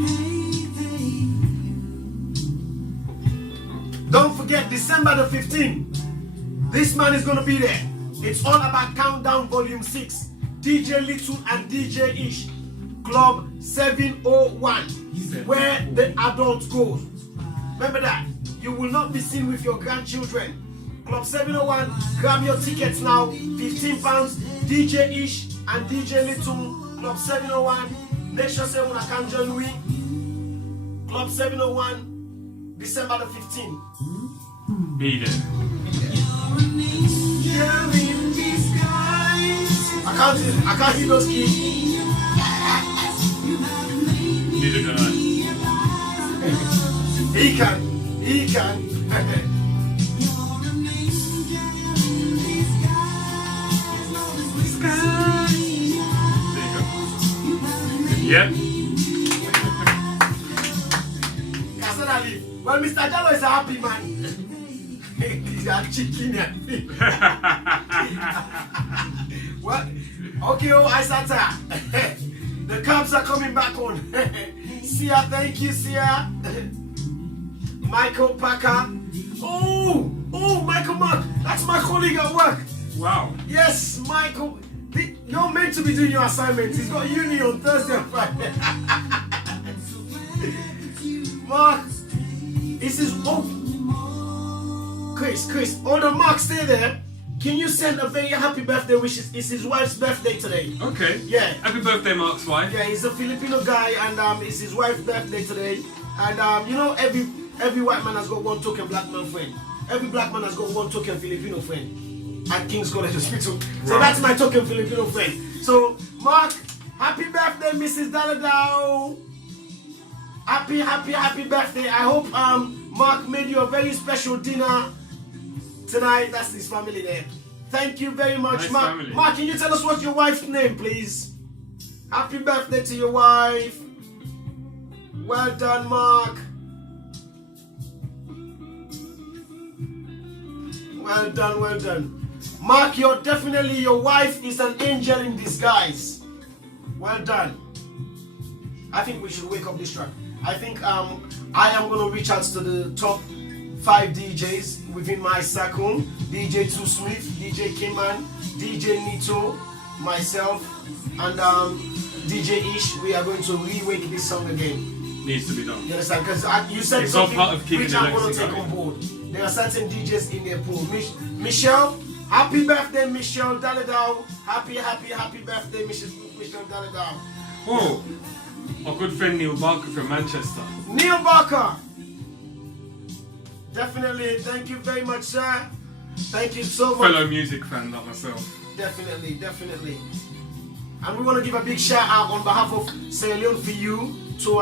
Hey. Don't forget, December the 15th. This man is going to be there. It's all about Countdown Volume 6. DJ Little and DJ Ish. Club 701. Where the adults go. Remember that. You will not be seen with your grandchildren. Club 701, grab your tickets now. £15. DJ Ish and DJ Little. Club 701. Make sure say when I can join we. Club 701. December the 15th. Be there. I can't hear those keys. Neither can I. He can. Yep. Well, Mr. Jallo is a happy man. He's a chicken. Well, okay, I Santa. The Cubs are coming back on. Sia, thank you, Sia. Michael Packer. Oh, Michael Mack. That's my colleague at work. Wow. Yes, Michael. You're meant to be doing your assignments. He's got uni on Thursday and Friday. Mark, this is Chris. Hold on, Mark, stay there. Can you send a very happy birthday wishes? It's his wife's birthday today. Okay. Yeah. Happy birthday, Mark's wife. Yeah, he's a Filipino guy, and it's his wife's birthday today. And you know, every white man has got one token black man friend. Every black man has got one token Filipino friend at King's College Hospital. So that's my token Filipino friend. So, Mark, happy birthday, Mrs. Daladao. Happy birthday. I hope Mark made you a very special dinner tonight. That's his family there. Thank you very much, Nice Mark. family. Mark, can you tell us what's your wife's name, please? Happy birthday to your wife. Well done, Mark. Well done. Mark, your wife is an angel in disguise. Well done. I think we should wake up this track. I think I am going to reach out to the top 5 DJs within my circle. DJ Too Smith, DJ Kiman, DJ Nito, myself, and DJ Ish. We are going to re-wake this song again. Needs to be done. You understand? Because you said It's all something part of keeping which the I'm going to legacy take going. on board. There are certain DJs in their pool. Michelle, happy birthday, Michelle Daladao. Happy birthday, Michelle Daladao. Oh, our good friend Neil Barker from Manchester. Neil Barker. Definitely. Thank you very much, sir. Thank you so much. Fellow music fan like myself. Definitely. And we want to give a big shout out on behalf of Sierra Leone for you to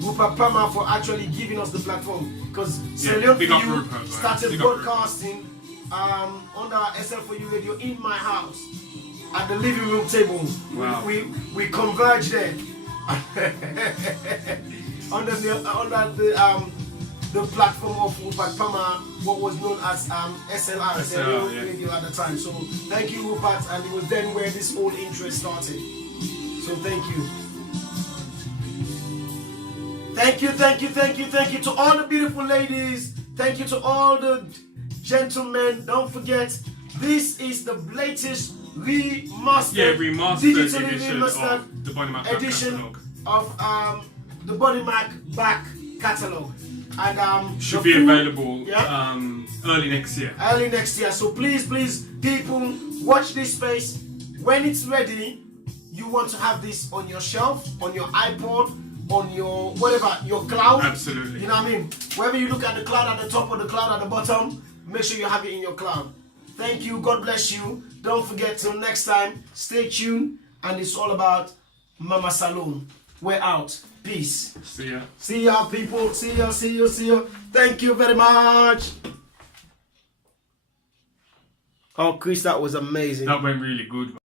Rupert Palmer for actually giving us the platform. Because Sierra Leone for big up you Rupert, man. started Big up broadcasting on the SL4U radio in my house at the living room table. Wow. We converged there under the platform of Rupert Palmer, what was known as SLR, Sierra Leone radio at the time. So thank you, Rupert, and it was then where this whole interest started. So thank you. Thank you to all the beautiful ladies. Thank you to all the gentlemen. Don't forget, this is the latest remastered digitally edition remastered of the Bunny Mack edition catalogue. of the Bunny Mack back catalogue. And Should the be full- available Yeah. early next year. Early next year. So please, people, watch this space. When it's ready, you want to have this on your shelf, on your iPod, on your whatever, your cloud. Absolutely. You know what I mean? Whether you look at the cloud at the top or the cloud at the bottom, make sure you have it in your cloud. Thank you. God bless you. Don't forget, till next time, stay tuned. And it's all about Mama Saloon. We're out. Peace. See ya. See ya, people. See ya. Thank you very much. Oh, Chris, that was amazing. That went really good.